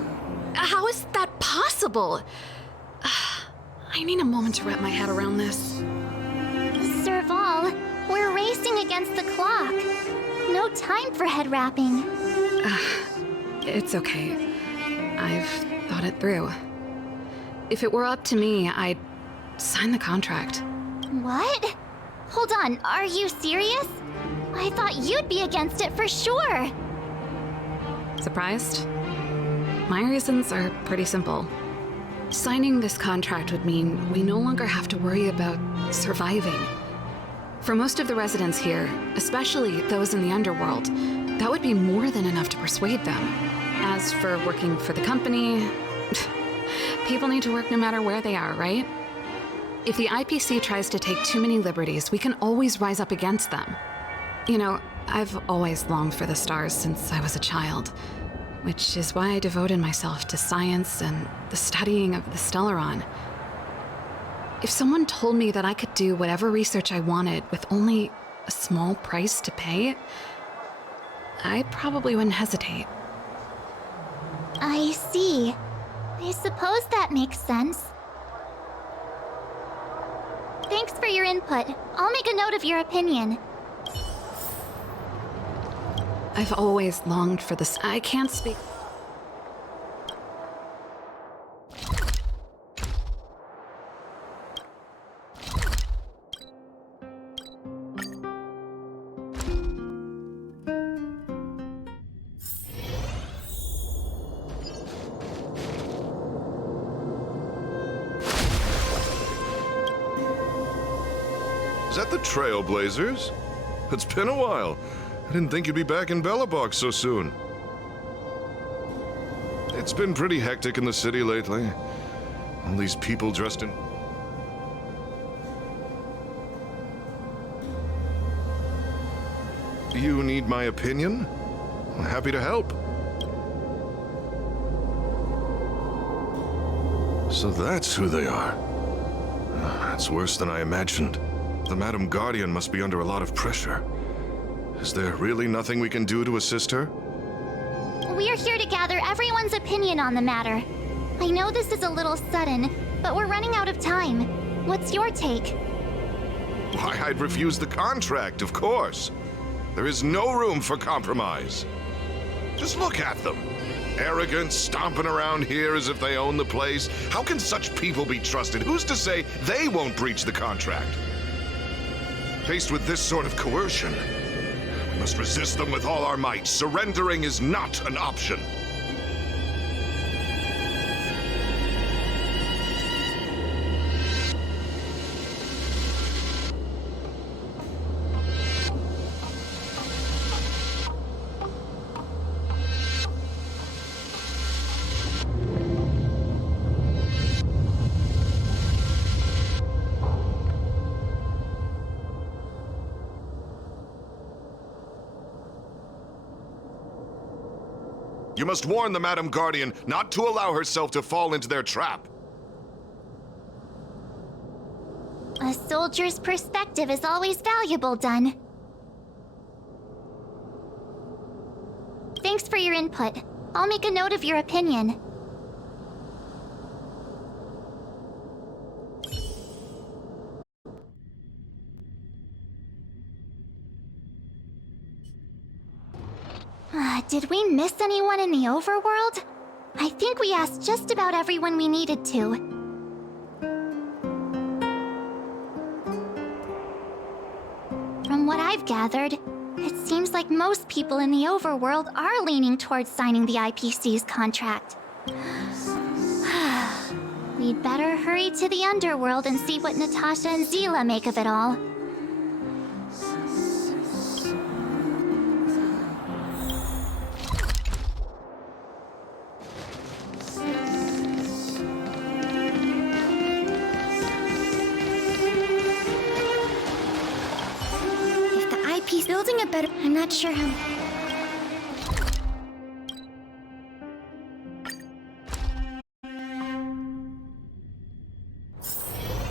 How is that possible? I need a moment to wrap my head around this. Serval, we're racing against the clock. No time for head wrapping. It's okay. I've thought it through. If it were up to me, I'd sign the contract. What? Hold on, are you serious? I thought you'd be against it for sure. Surprised? My reasons are pretty simple. Signing this contract would mean we no longer have to worry about surviving. For most of the residents here, especially those in the underworld, that would be more than enough to persuade them. As for working for the company, people need to work no matter where they are, right? If the IPC tries to take too many liberties, we can always rise up against them. You know, I've always longed for the stars since I was a child, which is why I devoted myself to science and the studying of the Stellaron. If someone told me that I could do whatever research I wanted with only a small price to pay, I probably wouldn't hesitate. I see. I suppose that makes sense. Thanks for your input. I'll make a note of your opinion. I've always longed for this. I can't speak. Is that the Trailblazers? It's been a while. I didn't think you'd be back in Belobog so soon. It's been pretty hectic in the city lately. All these people dressed in... You need my opinion? I'm happy to help. So that's who they are. That's worse than I imagined. The Madam Guardian must be under a lot of pressure. Is there really nothing we can do to assist her? We're here to gather everyone's opinion on the matter. I know this is a little sudden, but we're running out of time. What's your take? Why, I'd refuse the contract, of course. There is no room for compromise. Just look at them. Arrogant, stomping around here as if they own the place. How can such people be trusted? Who's to say they won't breach the contract? Faced with this sort of coercion, we must resist them with all our might. Surrendering is not an option. You must warn the Madam Guardian not to allow herself to fall into their trap. A soldier's perspective is always valuable, Dunn. Thanks for your input. I'll make a note of your opinion. Did we miss anyone in the overworld? I think we asked just about everyone we needed to. what I've gathered, it seems like most people in the overworld are leaning towards signing the IPC's contract. We'd better hurry to the underworld and see what Natasha and Zila make of it all. If the IP's building a better... I'm not sure how...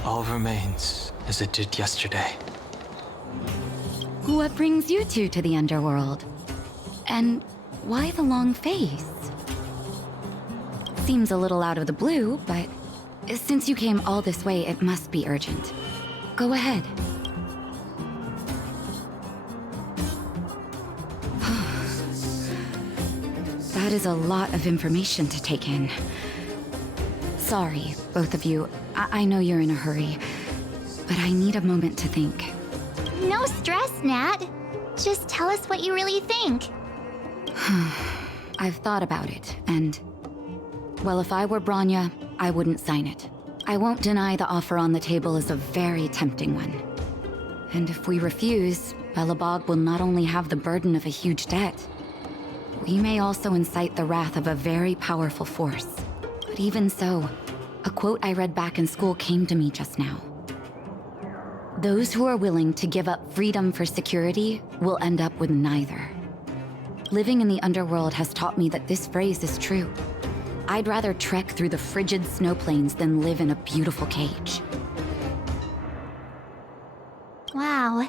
All remains as it did yesterday. What brings you two to the underworld? And why the long face? Seems a little out of the blue, but since you came all this way, it must be urgent. Go ahead. That is a lot of information to take in. Sorry, both of you. I know you're in a hurry, but I need a moment to think. No stress, Nat. Just tell us what you really think. I've thought about it, and... well, if I were Bronya, I wouldn't sign it. I won't deny the offer on the table is a very tempting one. And if we refuse, Belobog will not only have the burden of a huge debt, we may also incite the wrath of a very powerful force. But even so, a quote I read back in school came to me just now. Those who are willing to give up freedom for security will end up with neither. Living in the underworld has taught me that this phrase is true. I'd rather trek through the frigid snow plains than live in a beautiful cage. Wow,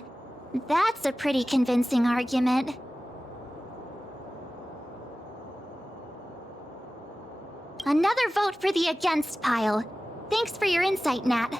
that's a pretty convincing argument. Another vote for the against pile. Thanks for your insight, Nat.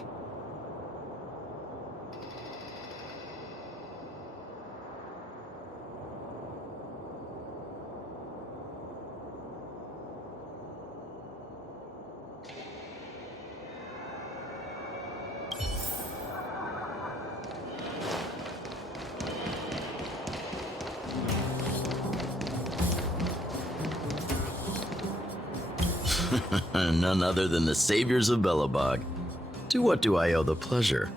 None other than the saviors of Belobog. To what do I owe the pleasure?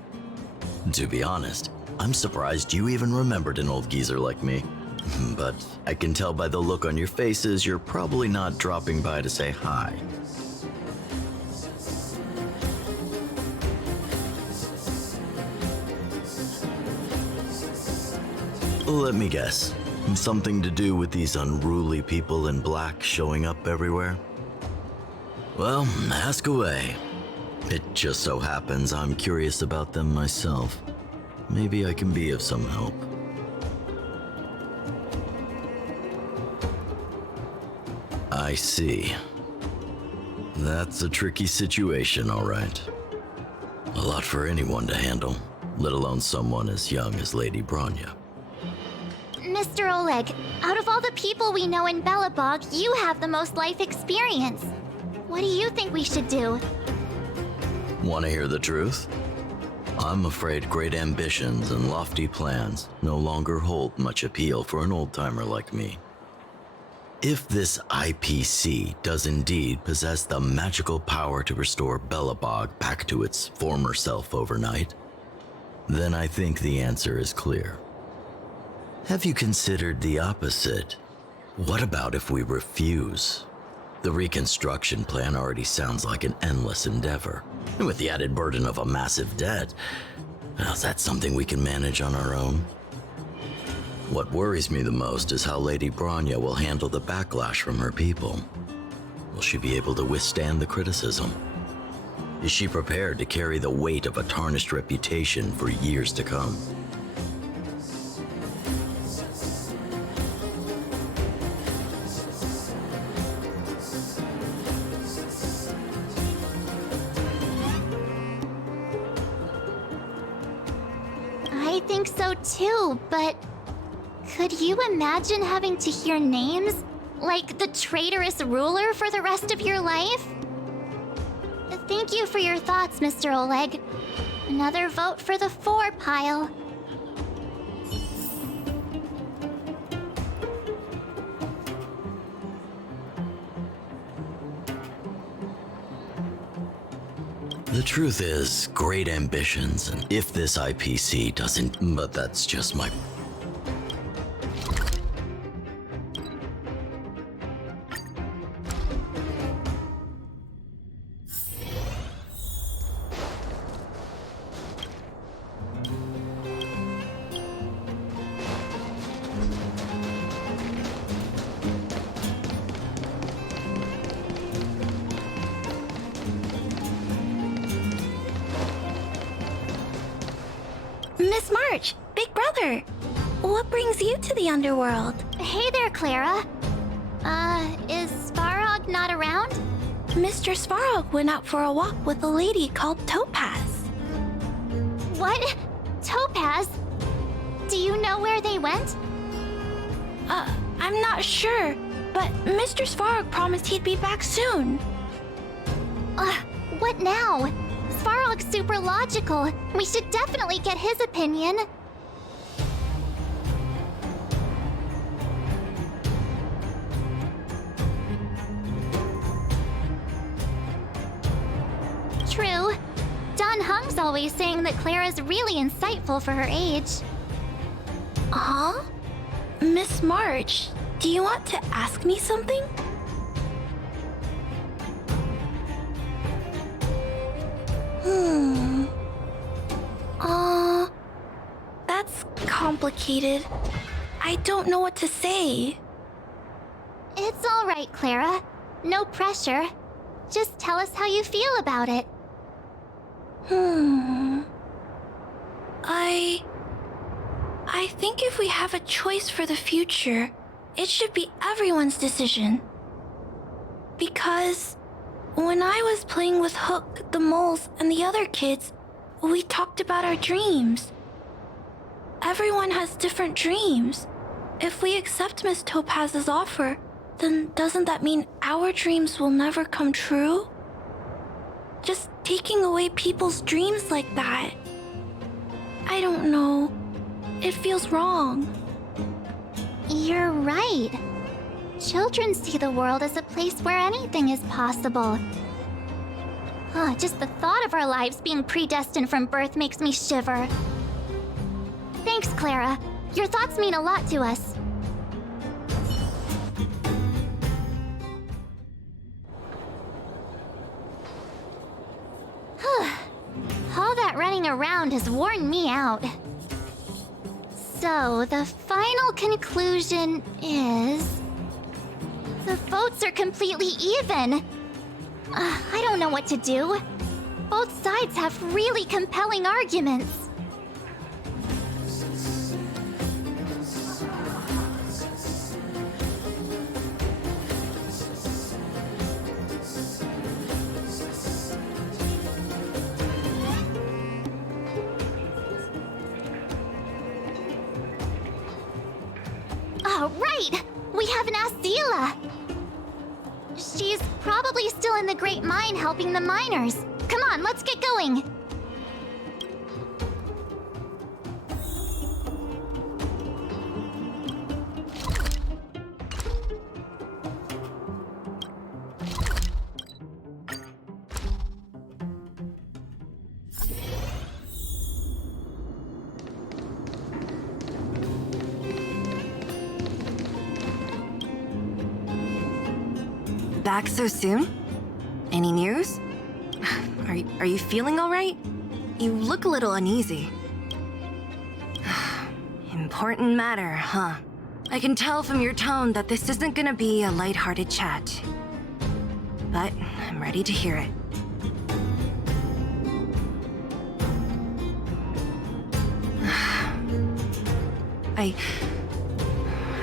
To be honest, I'm surprised you even remembered an old geezer like me. But I can tell by the look on your faces you're probably not dropping by to say hi. Let me guess. Something to do with these unruly people in black showing up everywhere? Well, ask away. It just so happens I'm curious about them myself. Maybe I can be of some help. I see. That's a tricky situation, all right. A lot for anyone to handle, let alone someone as young as Lady Bronya. Mr. Oleg, out of all the people we know in Belobog, you have the most life experience. What do you think we should do? Want to hear the truth? I'm afraid great ambitions and lofty plans no longer hold much appeal for an old-timer like me. If this IPC does indeed possess the magical power to restore Belobog back to its former self overnight, then I think the answer is clear. Have you considered the opposite? What about if we refuse? The reconstruction plan already sounds like an endless endeavor. And with the added burden of a massive debt, well, is that something we can manage on our own? What worries me the most is how Lady Bronya will handle the backlash from her people. Will she be able to withstand the criticism? Is she prepared to carry the weight of a tarnished reputation for years to come? I think so too, but could you imagine having to hear names? Like the traitorous ruler for the rest of your life? Thank you for your thoughts, Mr. Oleg. Another vote for the 4 pile. The truth is, great ambitions, and if this IPC doesn't, but that's just my... Miss March, Big Brother, what brings you to the underworld? Hey there, Clara. Is Svarog not around? Mr. Svarog went out for a walk with a lady called Topaz. What? Topaz? Do you know where they went? I'm not sure, but Mr. Svarog promised he'd be back soon. What now? Svarog's super logical. We should definitely get his opinion. True. Don Hung's always saying that Clara's really insightful for her age. Huh? Miss March, do you want to ask me something? That's complicated. I don't know what to say. It's all right, Clara. No pressure. Just tell us how you feel about it. I think if we have a choice for the future, it should be everyone's decision. Because when I was playing with Hook, the moles, and the other kids, we talked about our dreams. Everyone has different dreams. If we accept Miss Topaz's offer, then doesn't that mean our dreams will never come true? Just taking away people's dreams like that. I don't know. It feels wrong. You're right. Children see the world as a place where anything is possible. Just the thought of our lives being predestined from birth makes me shiver. Thanks, Clara. Your thoughts mean a lot to us. All that running around has worn me out. So, the final conclusion is... the votes are completely even. I don't know what to do. Both sides have really compelling arguments. Right! We haven't asked Zila! She's probably still in the Great Mine helping the miners. Come on, let's get going! Back so soon? Any news? Are you feeling all right? You look a little uneasy. Important matter, huh? I can tell from your tone that this isn't gonna be a lighthearted chat. But I'm ready to hear it.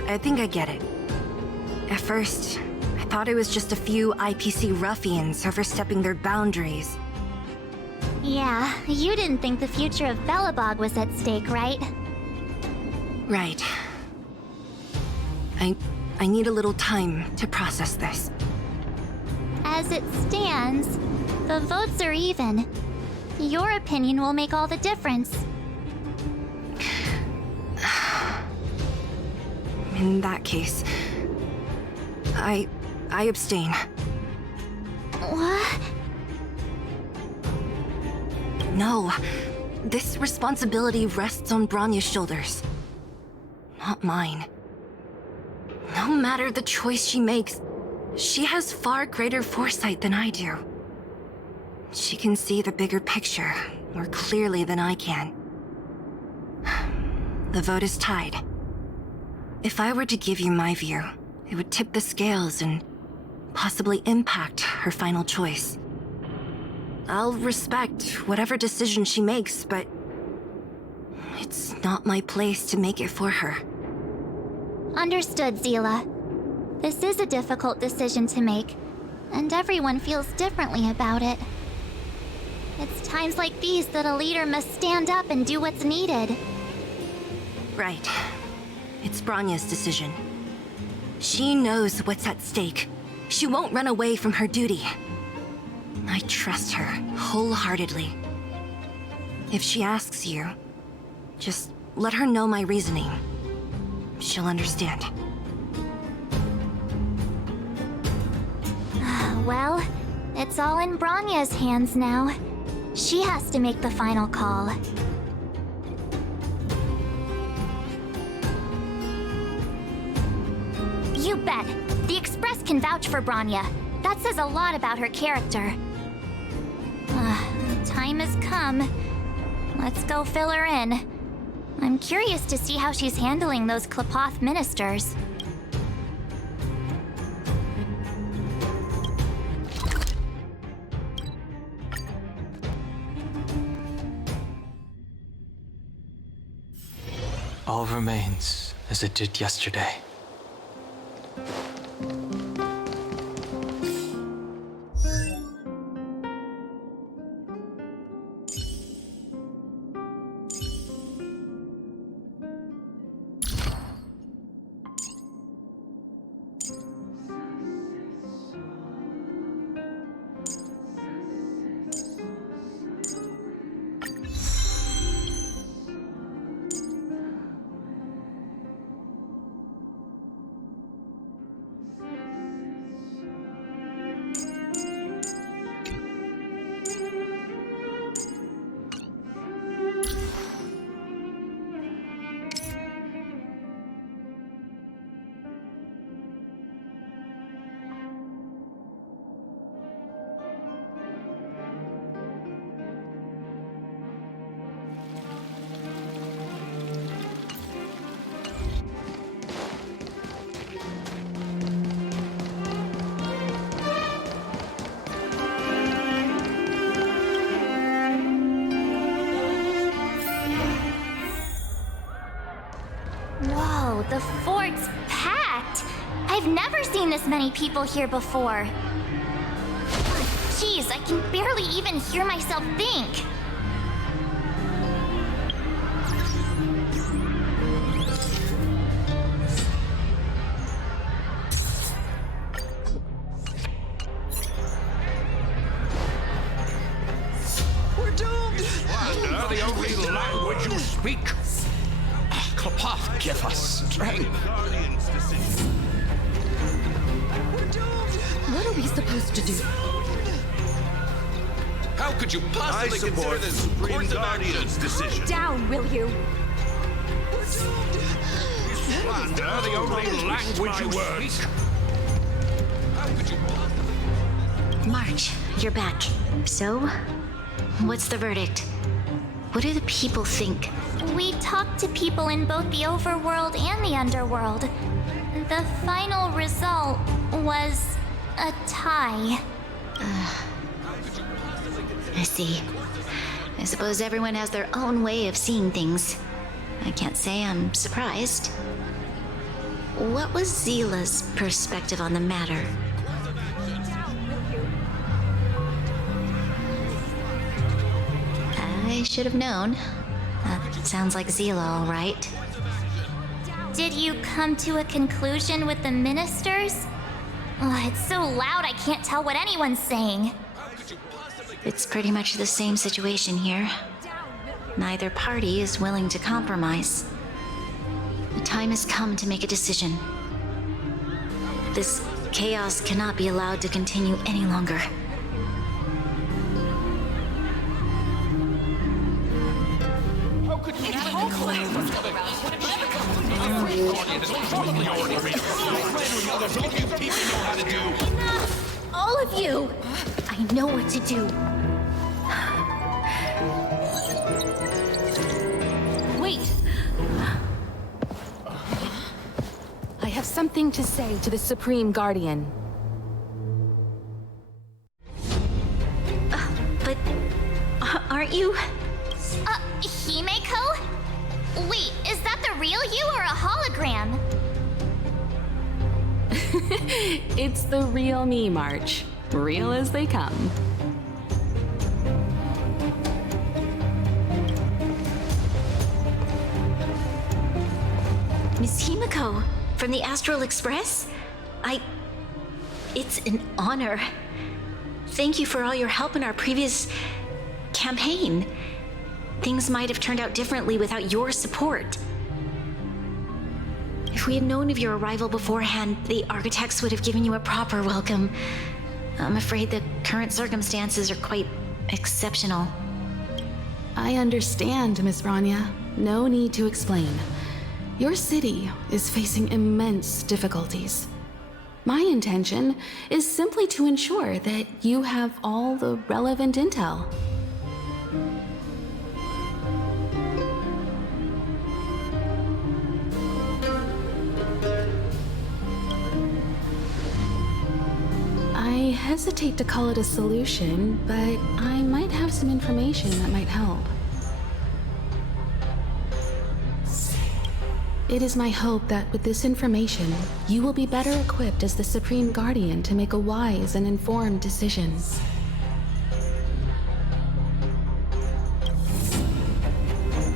I think I get it. At first, I thought it was just a few IPC ruffians overstepping their boundaries. Yeah, you didn't think the future of Belobog was at stake, right? Right. I need a little time to process this. As it stands, the votes are even. Your opinion will make all the difference. In that case, I abstain. What? No. This responsibility rests on Bronya's shoulders. Not mine. No matter the choice she makes, she has far greater foresight than I do. She can see the bigger picture more clearly than I can. The vote is tied. If I were to give you my view, it would tip the scales and possibly impact her final choice. I'll respect whatever decision she makes, but it's not my place to make it for her. Understood, Zila. This is a difficult decision to make, and everyone feels differently about it. It's times like these that a leader must stand up and do what's needed. Right. It's Bronya's decision. She knows what's at stake. She won't run away from her duty. I trust her wholeheartedly. If she asks you, just let her know my reasoning. She'll understand. Well, it's all in Bronya's hands now. She has to make the final call. You bet. The Express can vouch for Bronya. That says a lot about her character. The time has come. Let's go fill her in. I'm curious to see how she's handling those Klapoth ministers. All remains as it did yesterday. Whoa, the fort's packed! I've never seen this many people here before. Jeez, I can barely even hear myself think. We're doomed! Slander the only language you speak. Klapoth, give us strength. What are we supposed to do? How could you possibly consider this Supreme Guardian's decision? Down, will you? Slander the only language you speak. How could you possibly... March, you're back. So, what's the verdict? What do the people think? We talked to people in both the overworld and the underworld. The final result was a tie. I see. I suppose everyone has their own way of seeing things. I can't say I'm surprised. What was Zila's perspective on the matter? I should have known. That sounds like Zila, all right. Did you come to a conclusion with the ministers? Oh, it's so loud I can't tell what anyone's saying. It's pretty much the same situation here. Neither party is willing to compromise. The time has come to make a decision. This chaos cannot be allowed to continue any longer. All of you! I know what to do. Wait! I have something to say to the Supreme Guardian. But aren't you? Himeko? Wait, is that the real you or a hologram? It's the real me, March. Real as they come. Miss Himeko, from the Astral Express? It's an honor. Thank you for all your help in our previous campaign. Things might have turned out differently without your support. If we had known of your arrival beforehand, the architects would have given you a proper welcome. I'm afraid the current circumstances are quite exceptional. I understand, Miss Rania. No need to explain. Your city is facing immense difficulties. My intention is simply to ensure that you have all the relevant intel. I hesitate to call it a solution, but I might have some information that might help. It is my hope that with this information, you will be better equipped as the Supreme Guardian to make a wise and informed decision.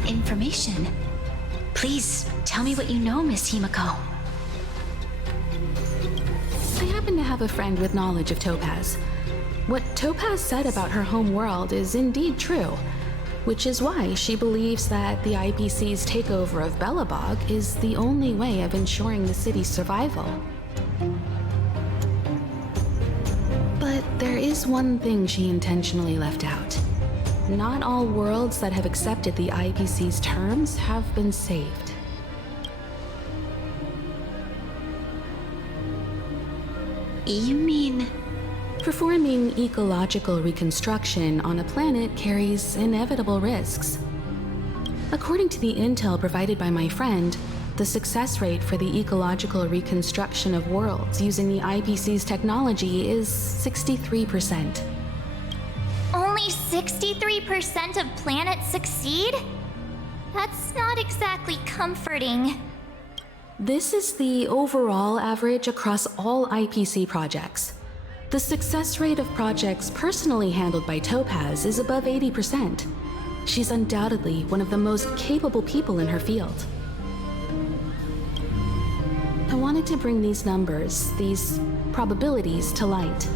Information? Please, tell me what you know, Miss Himeko. I happen to have a friend with knowledge of Topaz. What Topaz said about her home world is indeed true, which is why she believes that the IPC's takeover of Belobog is the only way of ensuring the city's survival. But there is one thing she intentionally left out. Not all worlds that have accepted the IPC's terms have been saved. You mean... Performing ecological reconstruction on a planet carries inevitable risks. According to the intel provided by my friend, the success rate for the ecological reconstruction of worlds using the IPC's technology is 63%. Only 63% of planets succeed? That's not exactly comforting. This is the overall average across all IPC projects. The success rate of projects personally handled by Topaz is above 80%. She's undoubtedly one of the most capable people in her field. I wanted to bring these numbers, these probabilities, to light.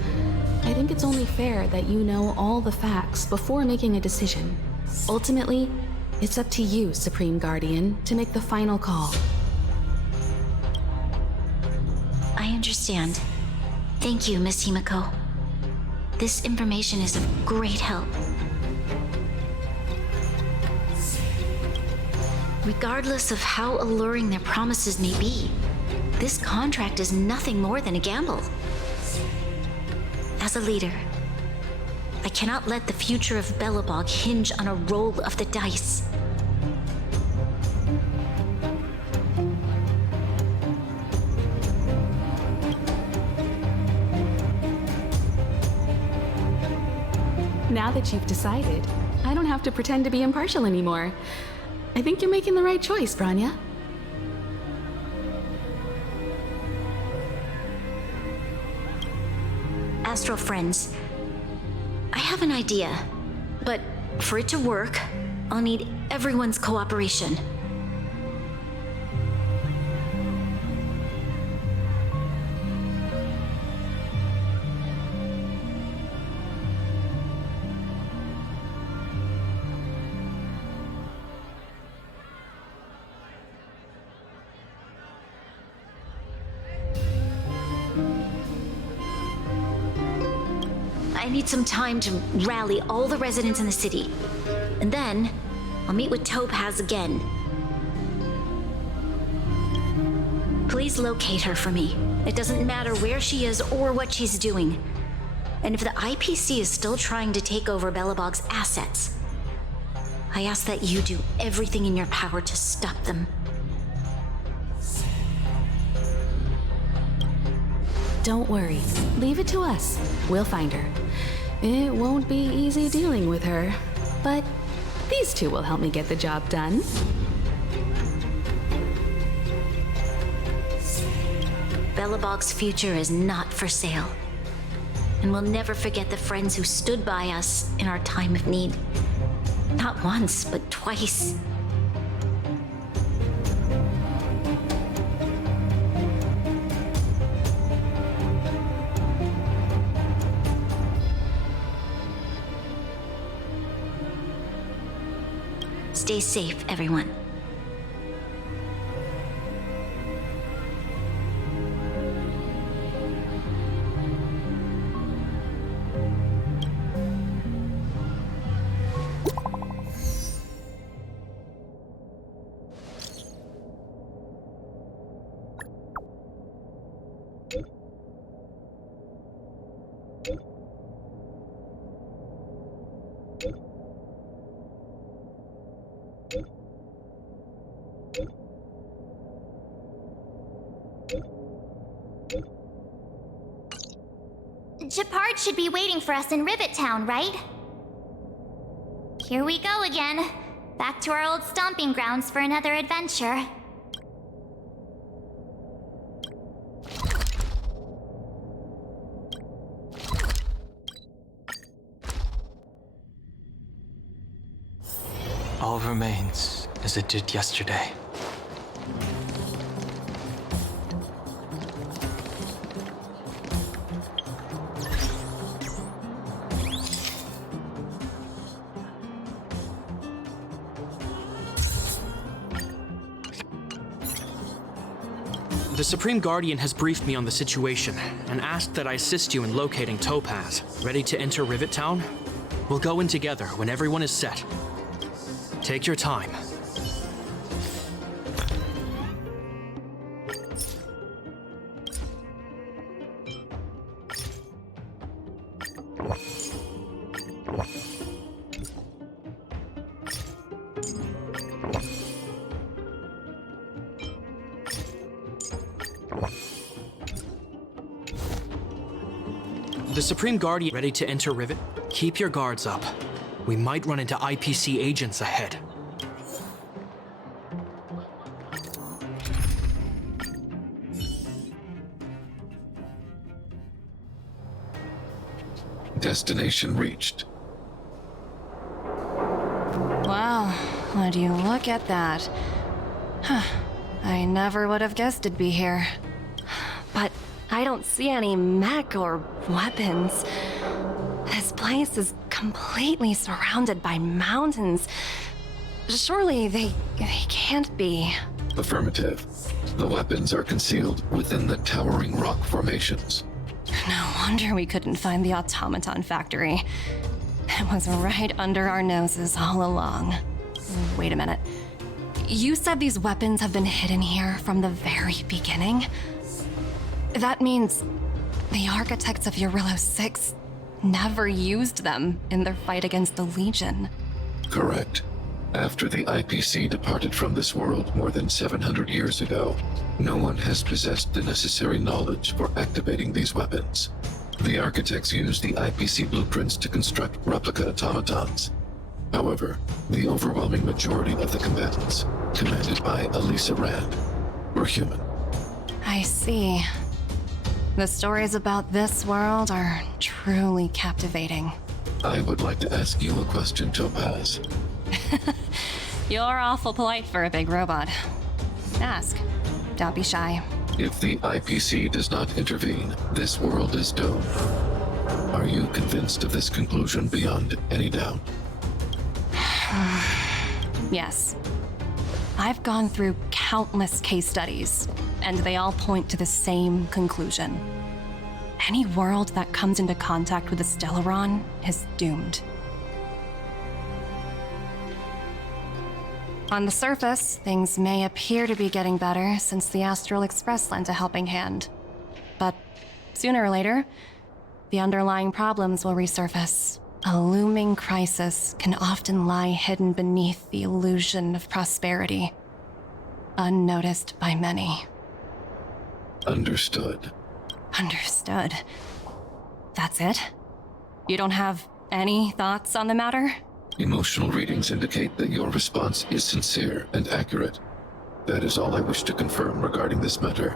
I think it's only fair that you know all the facts before making a decision. Ultimately, it's up to you, Supreme Guardian, to make the final call. I understand. Thank you, Miss Himeko. This information is of great help. Regardless of how alluring their promises may be, this contract is nothing more than a gamble. As a leader, I cannot let the future of Belobog hinge on a roll of the dice. Now that you've decided, I don't have to pretend to be impartial anymore. I think you're making the right choice, Branya. Astral friends, I have an idea, but for it to work, I'll need everyone's cooperation. I need some time to rally all the residents in the city. And then, I'll meet with Topaz again. Please locate her for me. It doesn't matter where she is or what she's doing. And if the IPC is still trying to take over Belobog's assets, I ask that you do everything in your power to stop them. Don't worry. Leave it to us. We'll find her. It won't be easy dealing with her, but these two will help me get the job done. Belobog's future is not for sale. And we'll never forget the friends who stood by us in our time of need. Not once, but twice. Stay safe, everyone. Gepard should be waiting for us in Rivet Town, right? Here we go again. Back to our old stomping grounds for another adventure. All remains as it did yesterday. The Supreme Guardian has briefed me on the situation and asked that I assist you in locating Topaz. Ready to enter Rivet Town? We'll go in together when everyone is set. Take your time. The Supreme Guardian ready to enter Rivet? Keep your guards up. We might run into IPC agents ahead. Destination reached. Wow, would you look at that? Huh. I never would have guessed it'd be here. But I don't see any mech or weapons. This place is completely surrounded by mountains. Surely they can't be. Affirmative. The weapons are concealed within the towering rock formations. No wonder we couldn't find the automaton factory. It was right under our noses all along. Wait a minute. You said these weapons have been hidden here from the very beginning? That means the architects of Eurillo 6 never used them in their fight against the Legion. Correct. After the IPC departed from this world more than 700 years ago, no one has possessed the necessary knowledge for activating these weapons. The architects used the IPC blueprints to construct replica automatons. However, the overwhelming majority of the combatants, commanded by Elisa Rand, were human. I see. The stories about this world are truly captivating. I would like to ask you a question, Topaz. You're awful polite for a big robot. Ask. Don't be shy. If the IPC does not intervene, this world is doomed. Are you convinced of this conclusion beyond any doubt? Yes. I've gone through countless case studies, and they all point to the same conclusion. Any world that comes into contact with the Stellaron is doomed. On the surface, things may appear to be getting better since the Astral Express lent a helping hand. But sooner or later, the underlying problems will resurface. A looming crisis can often lie hidden beneath the illusion of prosperity, unnoticed by many. Understood. Understood. That's it? You don't have any thoughts on the matter? Emotional readings indicate that your response is sincere and accurate. That is all I wish to confirm regarding this matter.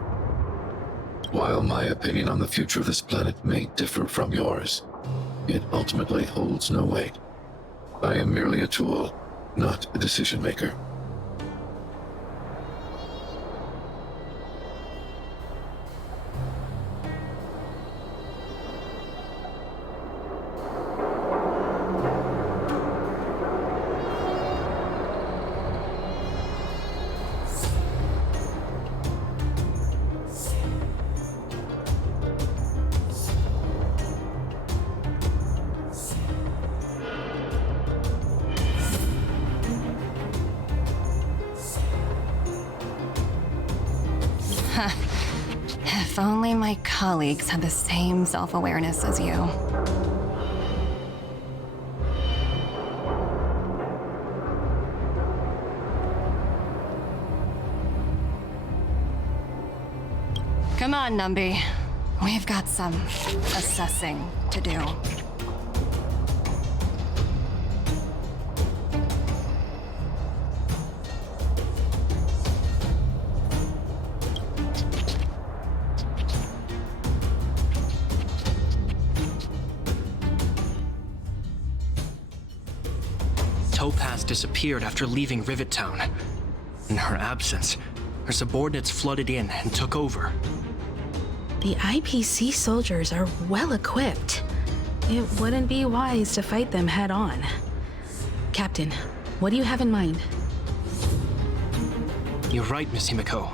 While my opinion on the future of this planet may differ from yours, it ultimately holds no weight. I am merely a tool, not a decision maker. If only my colleagues had the same self-awareness as you. Come on, Numby. We've got some assessing to do. Topaz disappeared after leaving Rivet Town. In her absence, her subordinates flooded in and took over. The IPC soldiers are well equipped. It wouldn't be wise to fight them head on. Captain, what do you have in mind? You're right, Miss Himiko.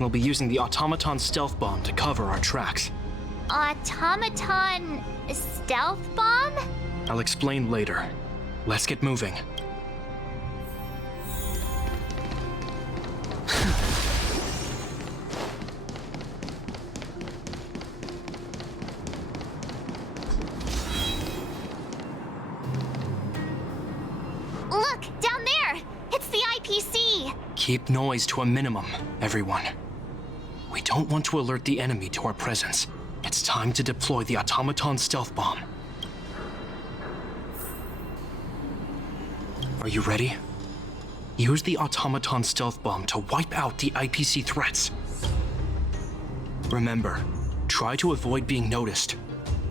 We'll be using the automaton stealth bomb to cover our tracks. Automaton stealth bomb? I'll explain later. Let's get moving. Look, down there! It's the IPC! Keep noise to a minimum, everyone. We don't want to alert the enemy to our presence. It's time to deploy the automaton stealth bomb. Are you ready? Use the automaton stealth bomb to wipe out the IPC threats. Remember, try to avoid being noticed.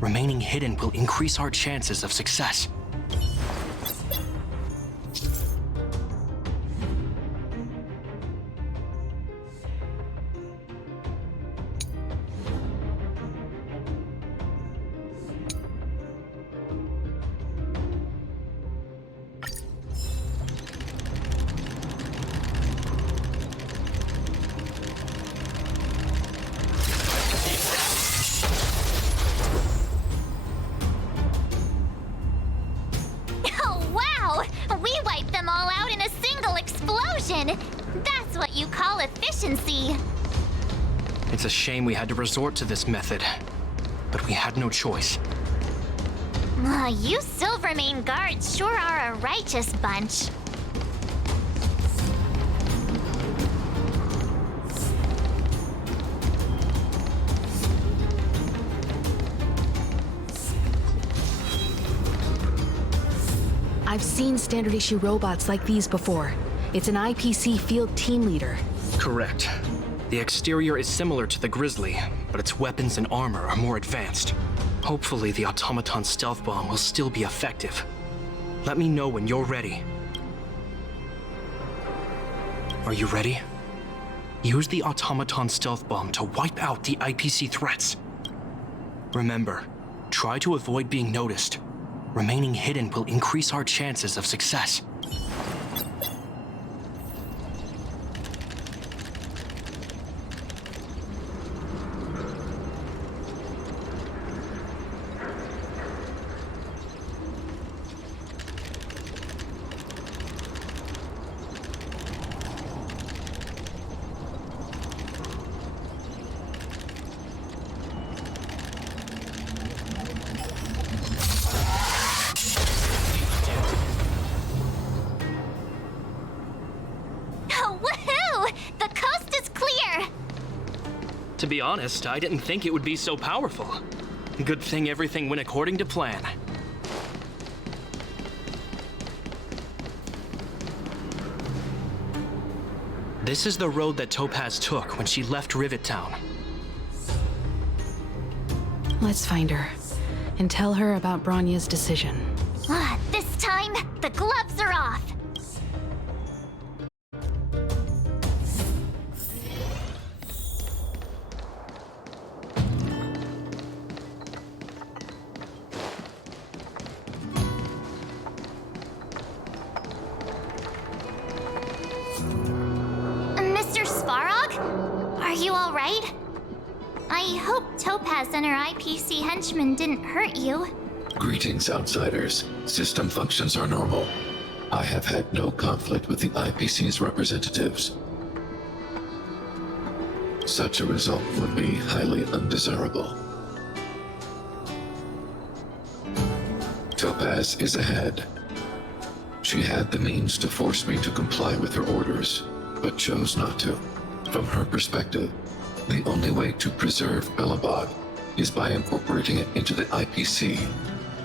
Remaining hidden will increase our chances of success. That's what you call efficiency. It's a shame we had to resort to this method, but we had no choice. You Silvermane guards sure are a righteous bunch. I've seen standard issue robots like these before. It's an IPC field team leader. Correct. The exterior is similar to the Grizzly, but its weapons and armor are more advanced. Hopefully the automaton stealth bomb will still be effective. Let me know when you're ready. Are you ready? Use the automaton stealth bomb to wipe out the IPC threats. Remember, try to avoid being noticed. Remaining hidden will increase our chances of success. To be honest, I didn't think it would be so powerful. Good thing everything went according to plan. This is the road that Topaz took when she left Rivet Town. Let's find her and tell her about Bronya's decision. This time, the gloves are off. Mr. Svarog? Are you all right? I hope Topaz and her IPC henchmen didn't hurt you. Greetings, outsiders. System functions are normal. I have had no conflict with the IPC's representatives. Such a result would be highly undesirable. Topaz is ahead. She had the means to force me to comply with her orders, but chose not to. From her perspective, the only way to preserve Belobog is by incorporating it into the IPC.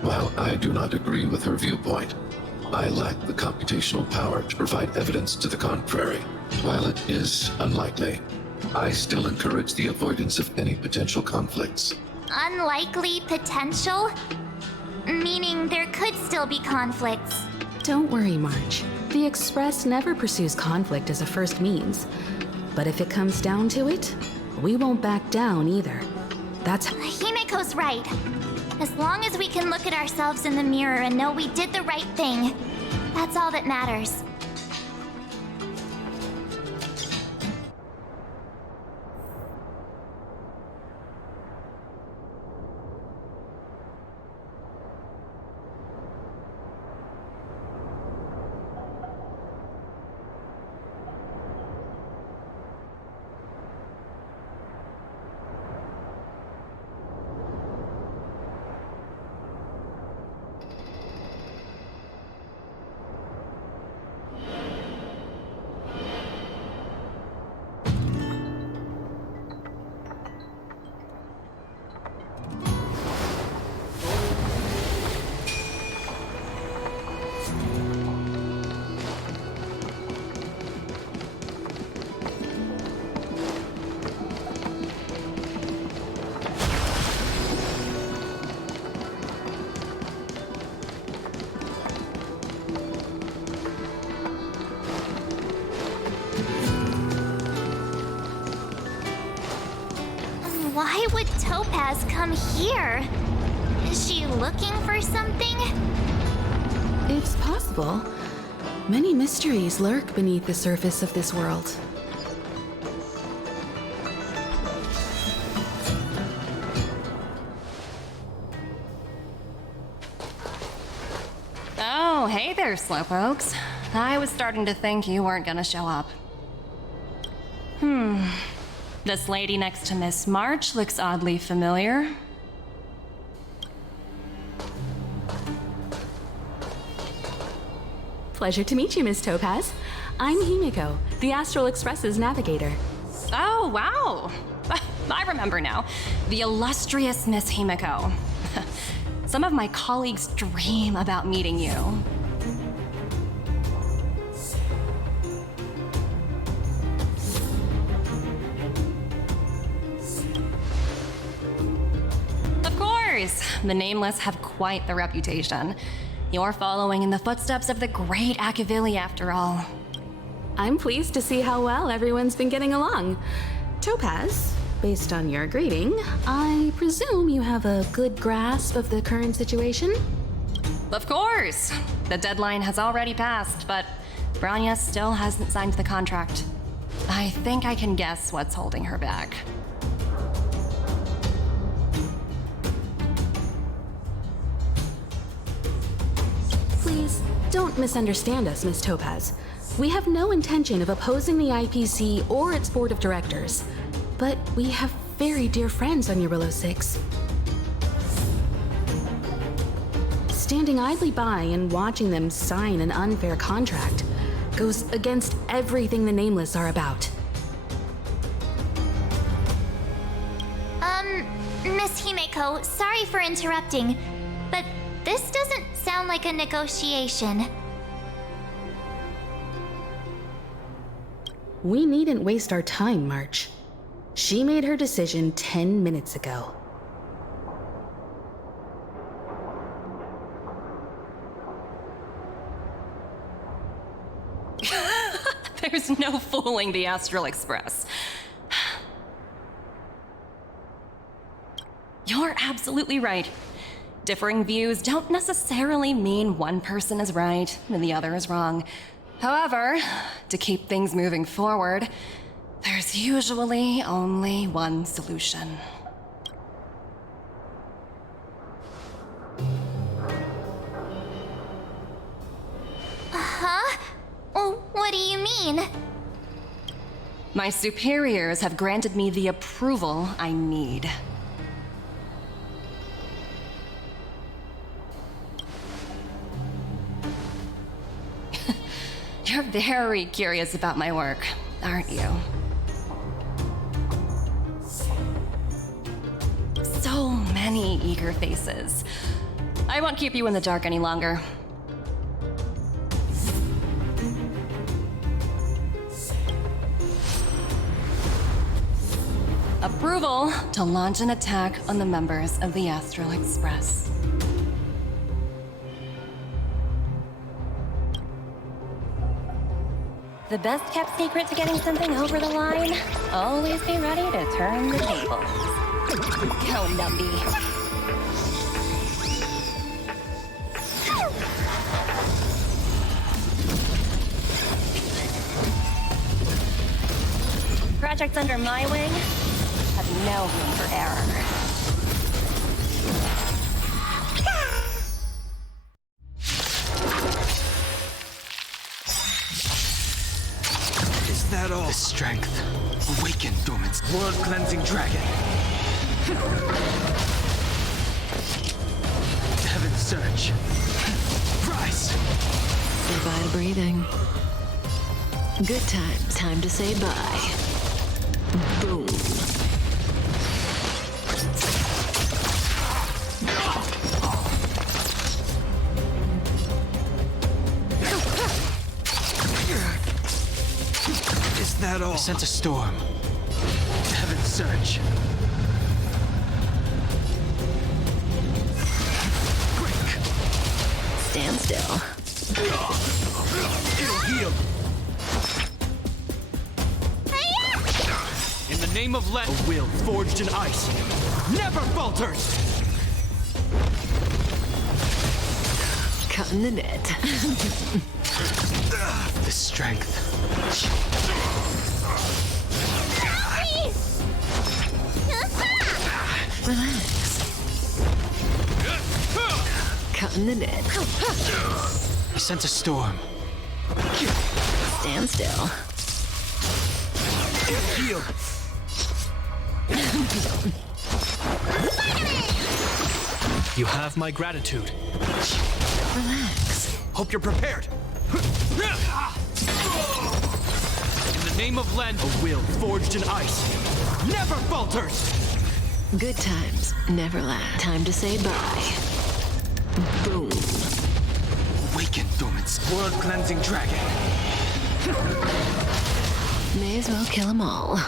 While I do not agree with her viewpoint, I lack the computational power to provide evidence to the contrary. While it is unlikely, I still encourage the avoidance of any potential conflicts. Unlikely potential? Meaning there could still be conflicts. Don't worry, March. The Express never pursues conflict as a first means. But if it comes down to it, we won't back down either. That's... Himiko's right. As long as we can look at ourselves in the mirror and know we did the right thing, that's all that matters. Why would Topaz come here? Is she looking for something? It's possible. Many mysteries lurk beneath the surface of this world. Oh, hey there, slowpokes. I was starting to think you weren't gonna show up. This lady next to Miss March looks oddly familiar. Pleasure to meet you, Miss Topaz. I'm Himiko, the Astral Express's navigator. Oh, wow. I remember now. The illustrious Miss Himiko. Some of my colleagues dream about meeting you. The Nameless have quite the reputation. You're following in the footsteps of the great Akavili, after all. I'm pleased to see how well everyone's been getting along. Topaz, based on your greeting, I presume you have a good grasp of the current situation? Of course! The deadline has already passed, but Bronya still hasn't signed the contract. I think I can guess what's holding her back. Please, don't misunderstand us, Miss Topaz. We have no intention of opposing the IPC or its board of directors, but we have very dear friends on Eurillo 6. Standing idly by and watching them sign an unfair contract goes against everything the Nameless are about. Echo, sorry for interrupting, but this doesn't sound like a negotiation. We needn't waste our time, March. She made her decision 10 minutes ago. There's no fooling the Astral Express. You're absolutely right. Differing views don't necessarily mean one person is right and the other is wrong. However, to keep things moving forward, there's usually only one solution. Huh? Oh, what do you mean? My superiors have granted me the approval I need. You're very curious about my work, aren't you? So many eager faces. I won't keep you in the dark any longer. Approval to launch an attack on the members of the Astral Express. The best kept secret to getting something over the line? Always be ready to turn the tables. Go, Numby. Projects under my wing have no room for error. Is that all? The strength. Awaken, dormant. World-cleansing dragon. Heaven's surge. Rise. Goodbye to breathing. Good times. Time to say bye. Boom. Is that all? I sense a storm. Heaven's surge. Break. Stand still. It'll heal. In the name of Let, a will forged in ice never falters. Cutting the net. The strength. Relax. Cutting the net. I sense a storm. Stand still. It'll heal. You have my gratitude. Relax. Hope you're prepared. In the name of Len, a will forged in ice never falters. Good times never last. Time to say bye. Boom. Awaken, dormant. World-cleansing dragon. May as well kill them all.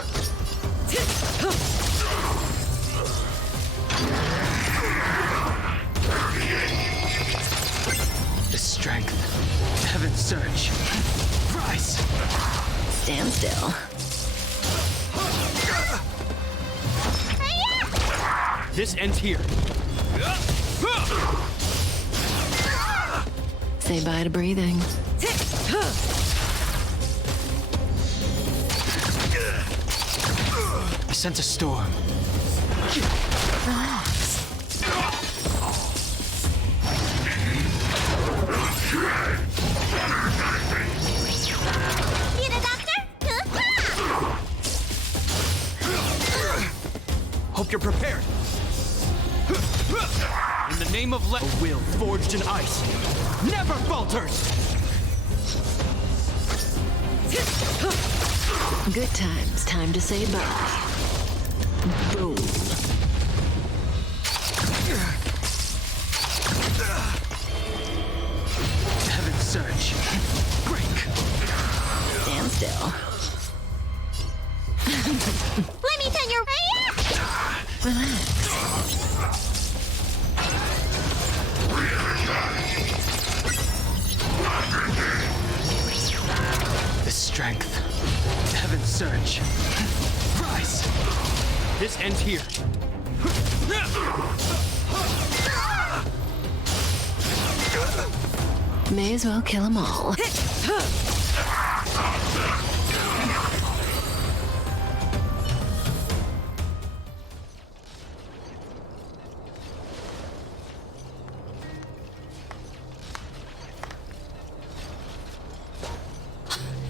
The strength. Heaven's surge. Rise. Stand still. This ends here. Say bye to breathing. I sense a storm. Relax. Need a doctor? Hope you're prepared. In the name of Let, a will forged in ice never falters. Good times. Time to say bye. Boom. Heaven's Surge. Break. Stand still. Let me pin your... Relax. The strength. Heaven's Surge. Rise! This ends here. May as well kill them all.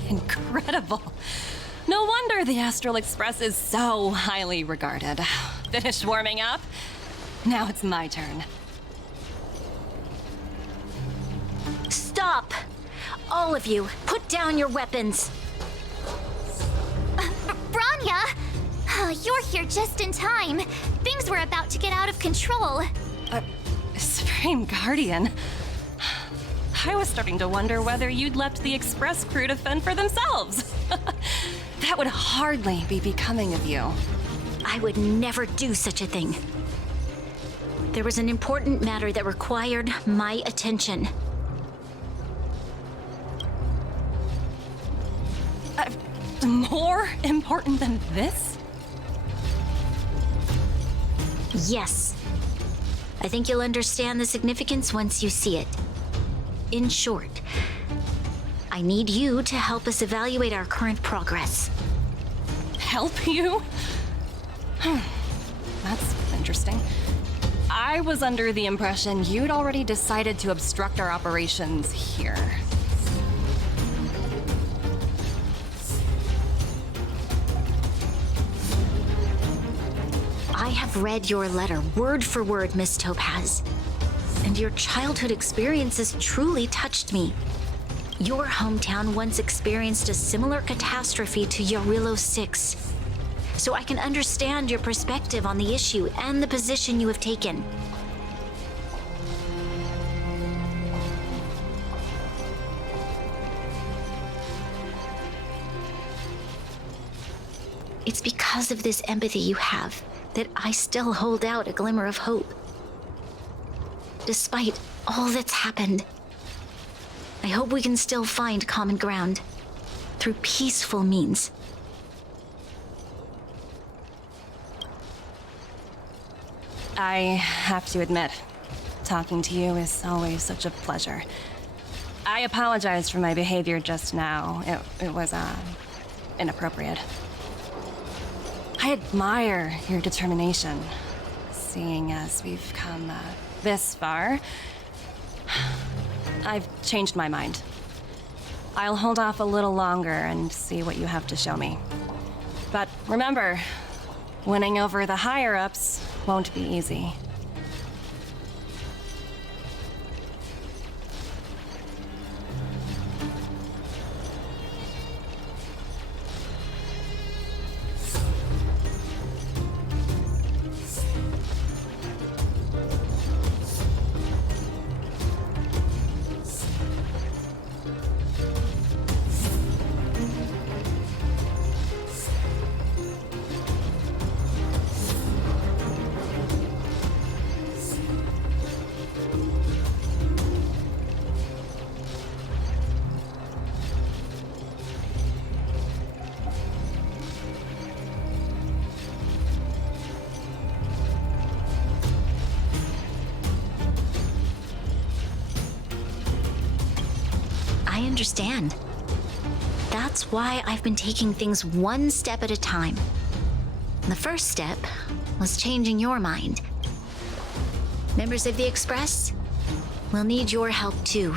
Incredible. No wonder the Astral Express is so highly regarded. Finished warming up? Now it's my turn. Stop! All of you, put down your weapons. Branya! You're here just in time. Things were about to get out of control. Supreme Guardian. I was starting to wonder whether you'd left the Express crew to fend for themselves. That would hardly be becoming of you. I would never do such a thing. There was an important matter that required my attention. More important than this? Yes. I think you'll understand the significance once you see it. In short, I need you to help us evaluate our current progress. Help you? That's interesting. I was under the impression you'd already decided to obstruct our operations here. I have read your letter word for word, Miss Topaz. And your childhood experiences truly touched me. Your hometown once experienced a similar catastrophe to Yarilo 6. So I can understand your perspective on the issue and the position you have taken. It's because of this empathy you have that I still hold out a glimmer of hope. Despite all that's happened, I hope we can still find common ground through peaceful means. I have to admit, talking to you is always such a pleasure. I apologize for my behavior just now. It was, inappropriate. I admire your determination, seeing as we've come, this far. I've changed my mind. I'll hold off a little longer and see what you have to show me. But remember, winning over the higher-ups won't be easy. I understand. That's why I've been taking things one step at a time. The first step was changing your mind. Members of the Express, we'll need your help too.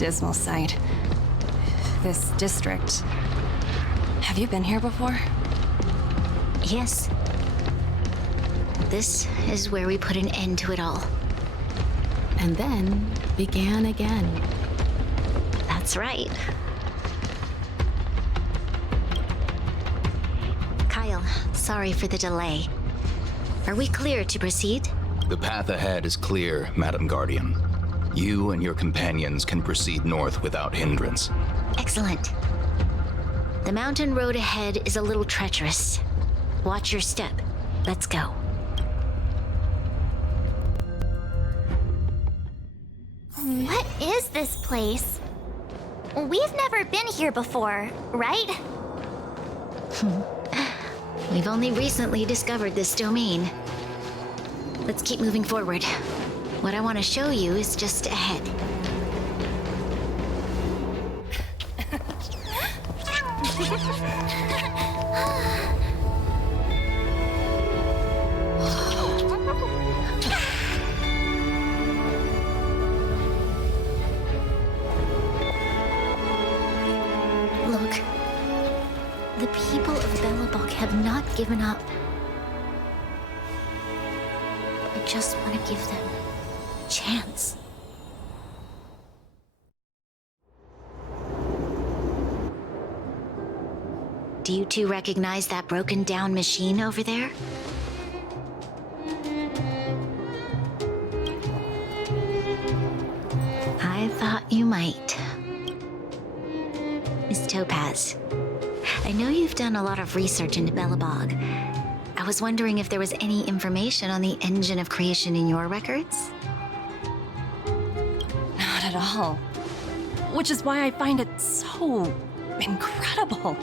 dismal sight. This district. Have you been here before? Yes. This is where we put an end to it all. And then began again. That's right. Kyle, sorry for the delay. Are we clear to proceed? The path ahead is clear, Madam Guardian. You and your companions can proceed north without hindrance. Excellent. The mountain road ahead is a little treacherous. Watch your step. Let's go. What is this place? We've never been here before, right? We've only recently discovered this domain. Let's keep moving forward. What I want to show you is just ahead. Look, the people of Belobog have not given up. I just want to give them a chance. Do you two recognize that broken down machine over there? I thought you might. Miss Topaz, I know you've done a lot of research into Belobog. I was wondering if there was any information on the engine of creation in your records? Not at all. Which is why I find it so incredible.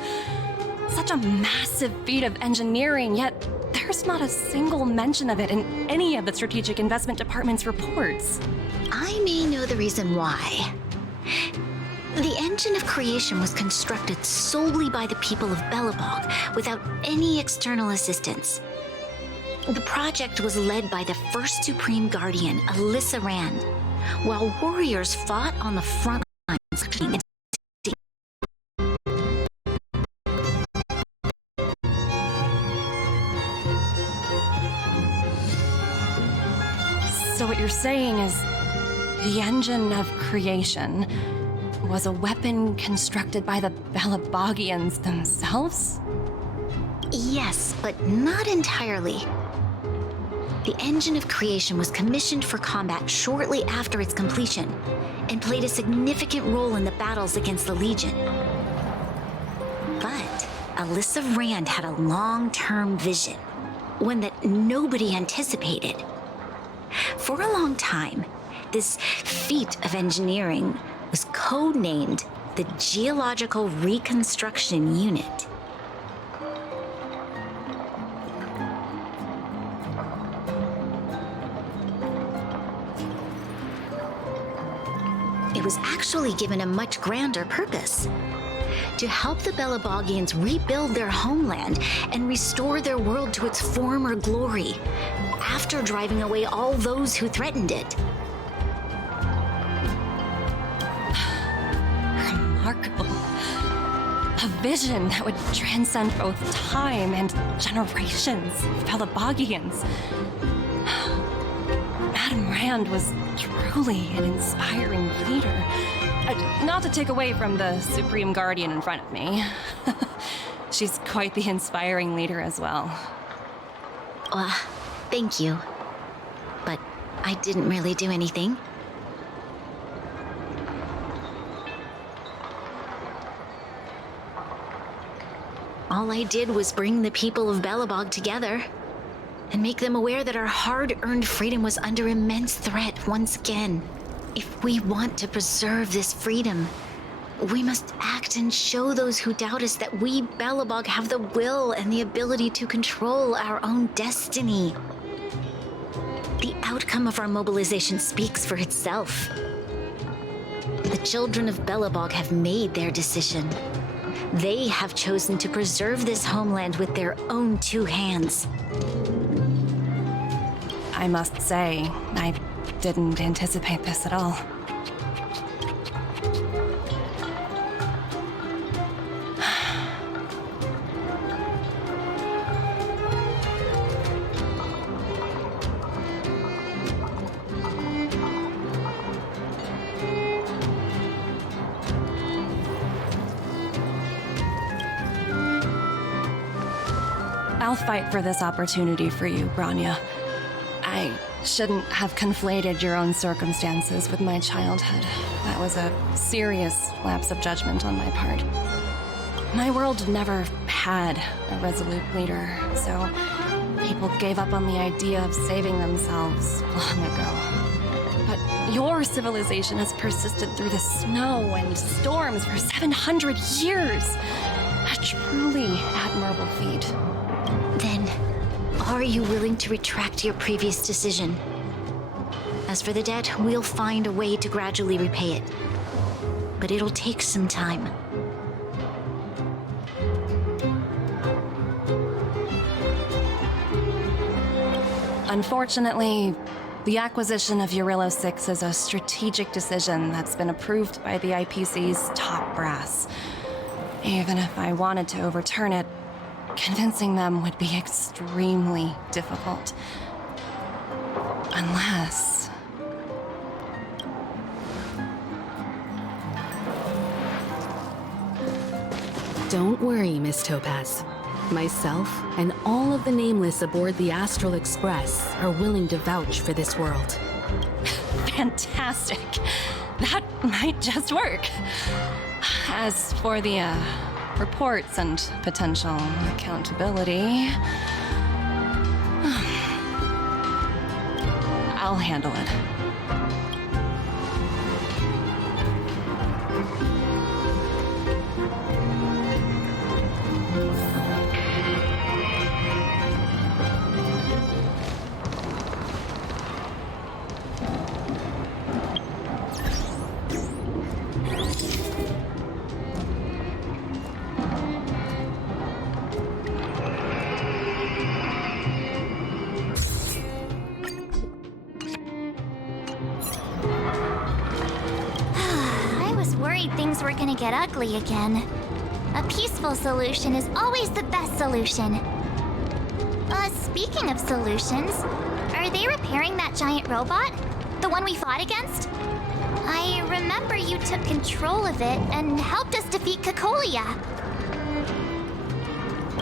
Such a massive feat of engineering, yet there's not a single mention of it in any of the Strategic Investment Department's reports. I may know the reason why. The engine of creation was constructed solely by the people of Belobog, without any external assistance. The project was led by the first Supreme Guardian, Alyssa Rand, while warriors fought on the front lines. So what you're saying is the engine of creation was a weapon constructed by the Belabogians themselves? Yes, but not entirely. The engine of creation was commissioned for combat shortly after its completion, and played a significant role in the battles against the Legion. But Alyssa Rand had a long-term vision, one that nobody anticipated. For a long time, this feat of engineering was codenamed the Geological Reconstruction Unit. It was actually given a much grander purpose: to help the Belabogians rebuild their homeland and restore their world to its former glory, after driving away all those who threatened it. Remarkable. A vision that would transcend both time and generations of Belabogians. Madame Rand was truly an inspiring leader. Not to take away from the Supreme Guardian in front of me. She's quite the inspiring leader as well. Thank you. But I didn't really do anything. All I did was bring the people of Belobog together and make them aware that our hard-earned freedom was under immense threat once again. If we want to preserve this freedom, we must act and show those who doubt us that we, Belobog, have the will and the ability to control our own destiny. The outcome of our mobilization speaks for itself. The children of Belobog have made their decision. They have chosen to preserve this homeland with their own two hands. I must say, I didn't anticipate this at all. I'll fight for this opportunity for you, Branya. I shouldn't have conflated your own circumstances with my childhood. That was a serious lapse of judgment on my part. My world never had a resolute leader, so people gave up on the idea of saving themselves long ago. But your civilization has persisted through the snow and storms for 700 years. A truly admirable feat. Then, are you willing to retract your previous decision? As for the debt, we'll find a way to gradually repay it. But it'll take some time. Unfortunately, the acquisition of Eurillo 6 is a strategic decision that's been approved by the IPC's top brass. Even if I wanted to overturn it, convincing them would be extremely difficult. Unless... Don't worry, Miss Topaz. Myself and all of the Nameless aboard the Astral Express are willing to vouch for this world. Fantastic. That might just work. As for the, reports and potential accountability... I'll handle it. Things were gonna get ugly again. A peaceful solution is always the best solution. Speaking of solutions, are they repairing that giant robot? The one we fought against? I remember you took control of it and helped us defeat Cocolia.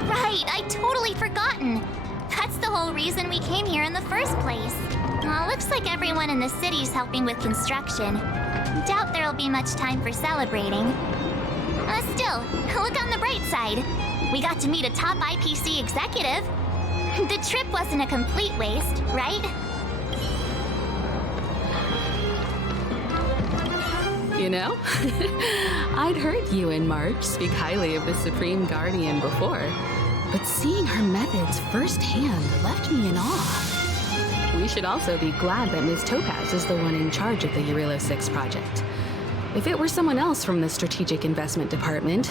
Right, I totally forgotten. That's the whole reason we came here in the first place. Looks like everyone in the city's helping with construction. Doubt there'll be much time for celebrating. Still, look on the bright side. We got to meet a top IPC executive. The trip wasn't a complete waste, right? You know, I'd heard you and March speak highly of the Supreme Guardian before, but seeing her methods firsthand left me in awe. We should also be glad that Ms. Topaz is the one in charge of the Eurillo 6 project. If it were someone else from the Strategic Investment Department,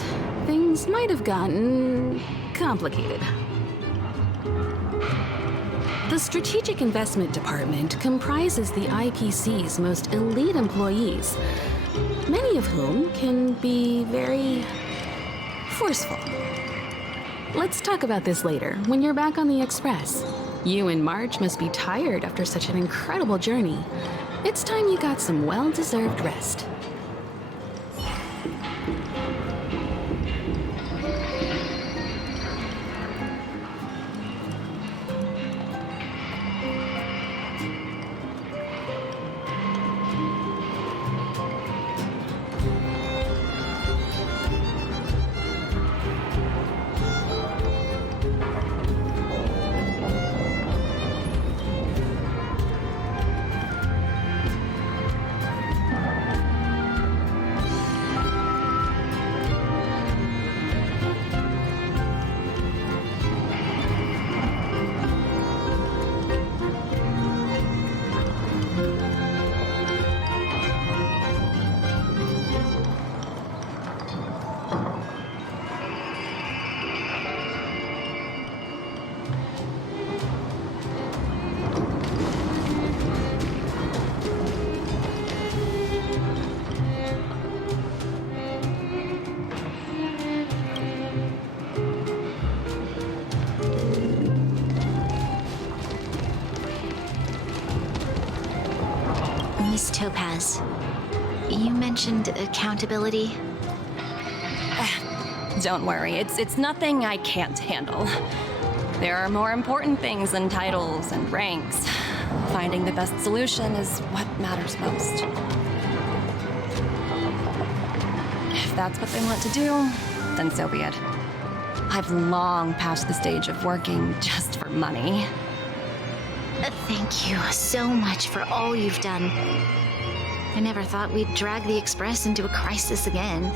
things might have gotten complicated. The Strategic Investment Department comprises the IPC's most elite employees, many of whom can be very forceful. Let's talk about this later, when you're back on the Express. You and March must be tired after such an incredible journey. It's time you got some well-deserved rest. Miss Topaz, you mentioned accountability. Don't worry, it's nothing I can't handle. There are more important things than titles and ranks. Finding the best solution is what matters most. If that's what they want to do, then so be it. I've long passed the stage of working just for money. Thank you so much for all you've done. I never thought we'd drag the Express into a crisis again,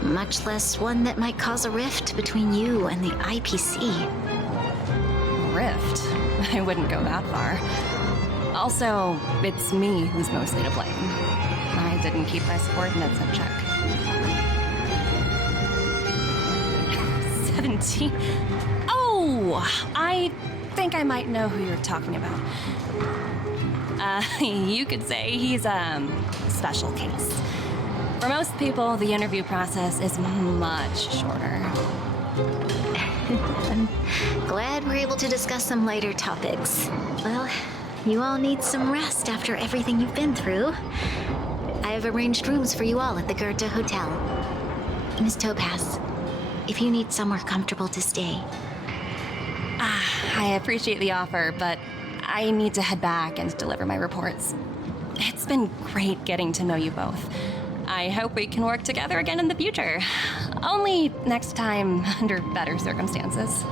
much less one that might cause a rift between you and the IPC. Rift? I wouldn't go that far. Also, it's me who's mostly to blame. I didn't keep my subordinates in check. 17? Oh! I think I might know who you're talking about. You could say he's a special case. For most people, the interview process is much shorter. I'm glad we're able to discuss some lighter topics. Well, you all need some rest after everything you've been through. I have arranged rooms for you all at the Goethe Hotel. Miss Topaz, if you need somewhere comfortable to stay. I appreciate the offer, but I need to head back and deliver my reports. It's been great getting to know you both. I hope we can work together again in the future. Only next time under better circumstances.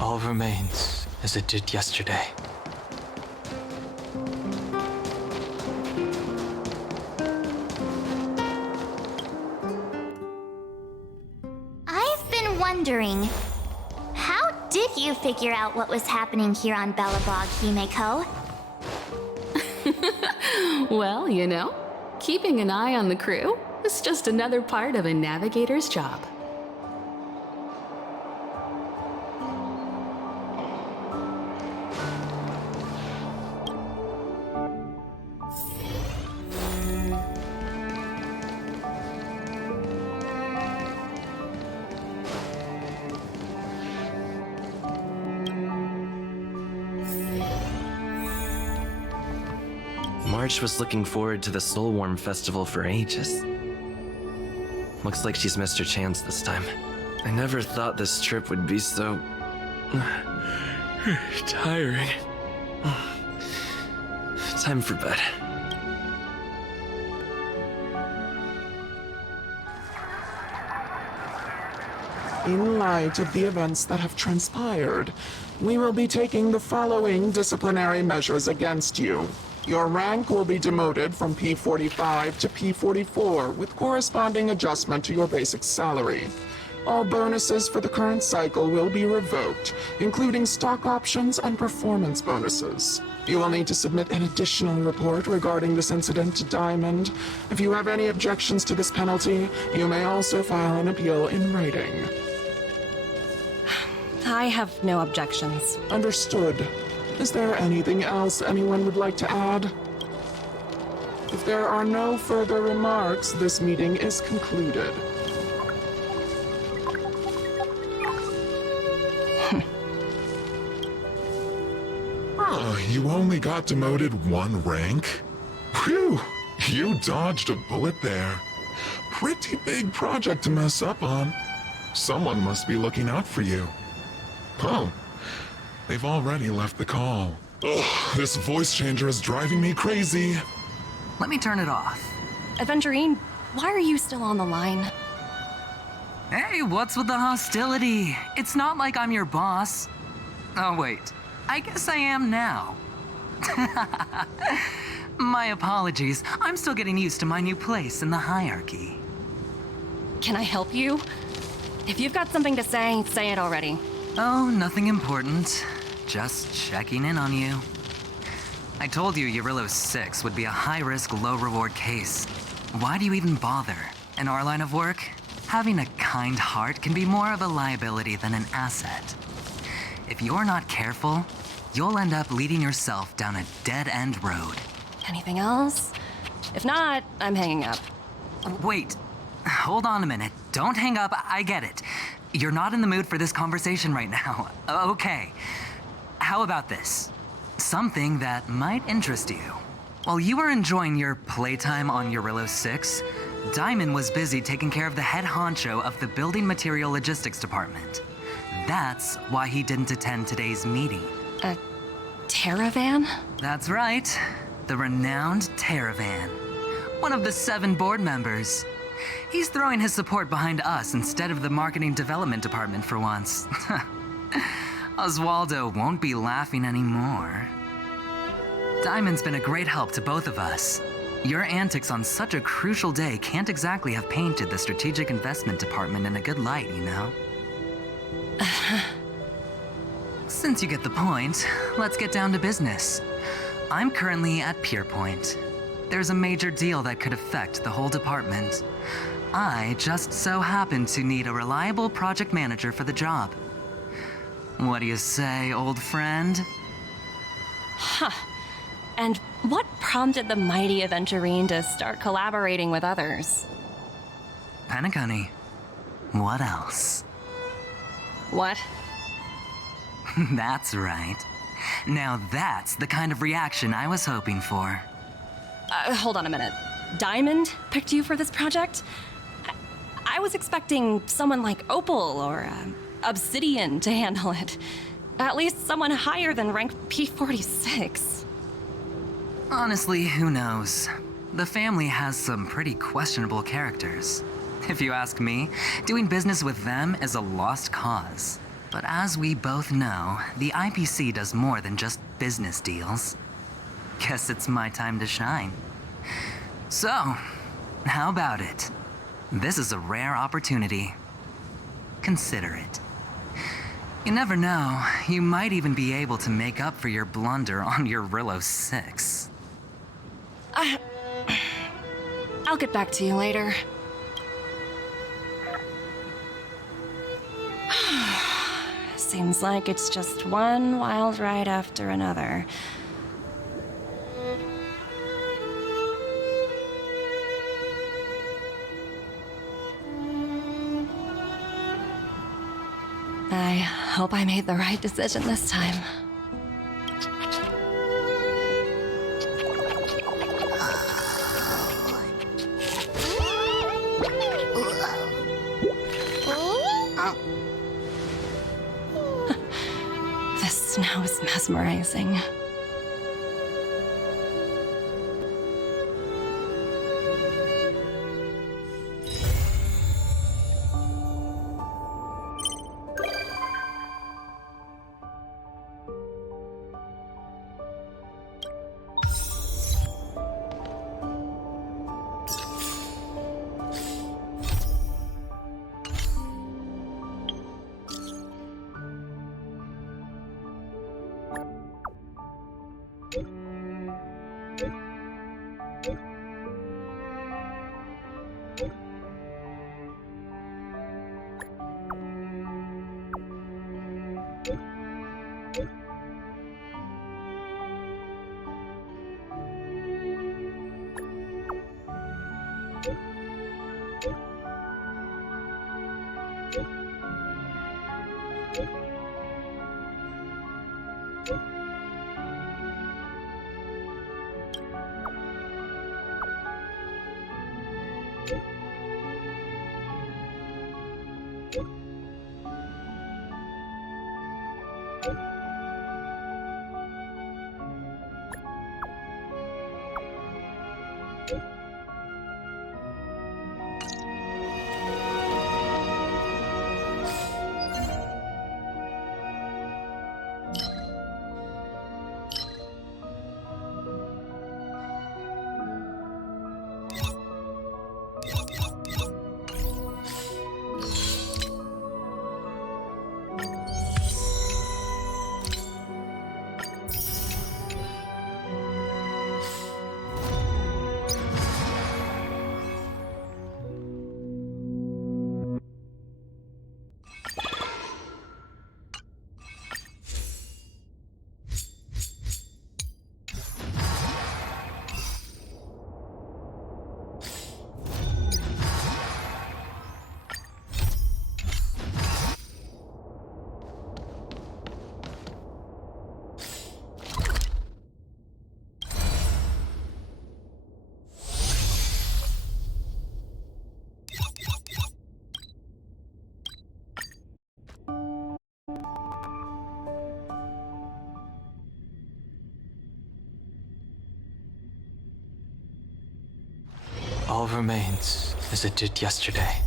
All remains as it did yesterday. I've been wondering, how did you figure out what was happening here on Belobog, Himeko? Well, you know, keeping an eye on the crew is just another part of a navigator's job. March was looking forward to the Soulworm Festival for ages. Looks like she's missed her chance this time. I never thought this trip would be so... tiring. Time for bed. In light of the events that have transpired, we will be taking the following disciplinary measures against you. Your rank will be demoted from P45 to P44 with corresponding adjustment to your basic salary. All bonuses for the current cycle will be revoked, including stock options and performance bonuses. You will need to submit an additional report regarding this incident to Diamond. If you have any objections to this penalty, you may also file an appeal in writing. I have no objections. Understood. Is there anything else anyone would like to add? If there are no further remarks, this meeting is concluded. Oh, you only got demoted one rank? Phew! You dodged a bullet there. Pretty big project to mess up on. Someone must be looking out for you. Oh. They've already left the call. Ugh, this voice changer is driving me crazy. Let me turn it off. Aventurine, why are you still on the line? Hey, what's with the hostility? It's not like I'm your boss. Oh, wait. I guess I am now. My apologies. I'm still getting used to my new place in the hierarchy. Can I help you? If you've got something to say it already. Oh, nothing important. Just checking in on you. I told you Eurillo 6 would be a high-risk, low-reward case. Why do you even bother? In our line of work, having a kind heart can be more of a liability than an asset. If you're not careful, you'll end up leading yourself down a dead-end road. Anything else? If not, I'm hanging up. Wait, hold on a minute. Don't hang up, I get it. You're not in the mood for this conversation right now. Okay. How about this? Something that might interest you. While you were enjoying your playtime on Eurillo 6, Diamond was busy taking care of the head honcho of the Building Material Logistics Department. That's why he didn't attend today's meeting. A Terravan? That's right. The renowned Terravan. One of the 7 board members. He's throwing his support behind us instead of the Marketing Development Department for once. Oswaldo won't be laughing anymore. Diamond's been a great help to both of us. Your antics on such a crucial day can't exactly have painted the Strategic Investment Department in a good light, you know? Since you get the point, let's get down to business. I'm currently at Pierpoint. There's a major deal that could affect the whole department. I just so happen to need a reliable project manager for the job. What do you say, old friend? Huh. And what prompted the mighty Aventurine to start collaborating with others? Penacony. What else? What? That's right. Now that's the kind of reaction I was hoping for. Hold on a minute. Diamond picked you for this project? I was expecting someone like Opal or Obsidian to handle it. At least someone higher than rank P46. Honestly, who knows? The family has some pretty questionable characters. If you ask me, doing business with them is a lost cause. But as we both know, the IPC does more than just business deals. Guess it's my time to shine. So, how about it? This is a rare opportunity. Consider it. You never know, you might even be able to make up for your blunder on Eurillo 6. I'll get back to you later. Seems like it's just one wild ride after another. I hope I made the right decision this time. This snow is mesmerizing. remains as it did yesterday.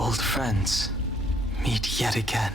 Old friends meet yet again.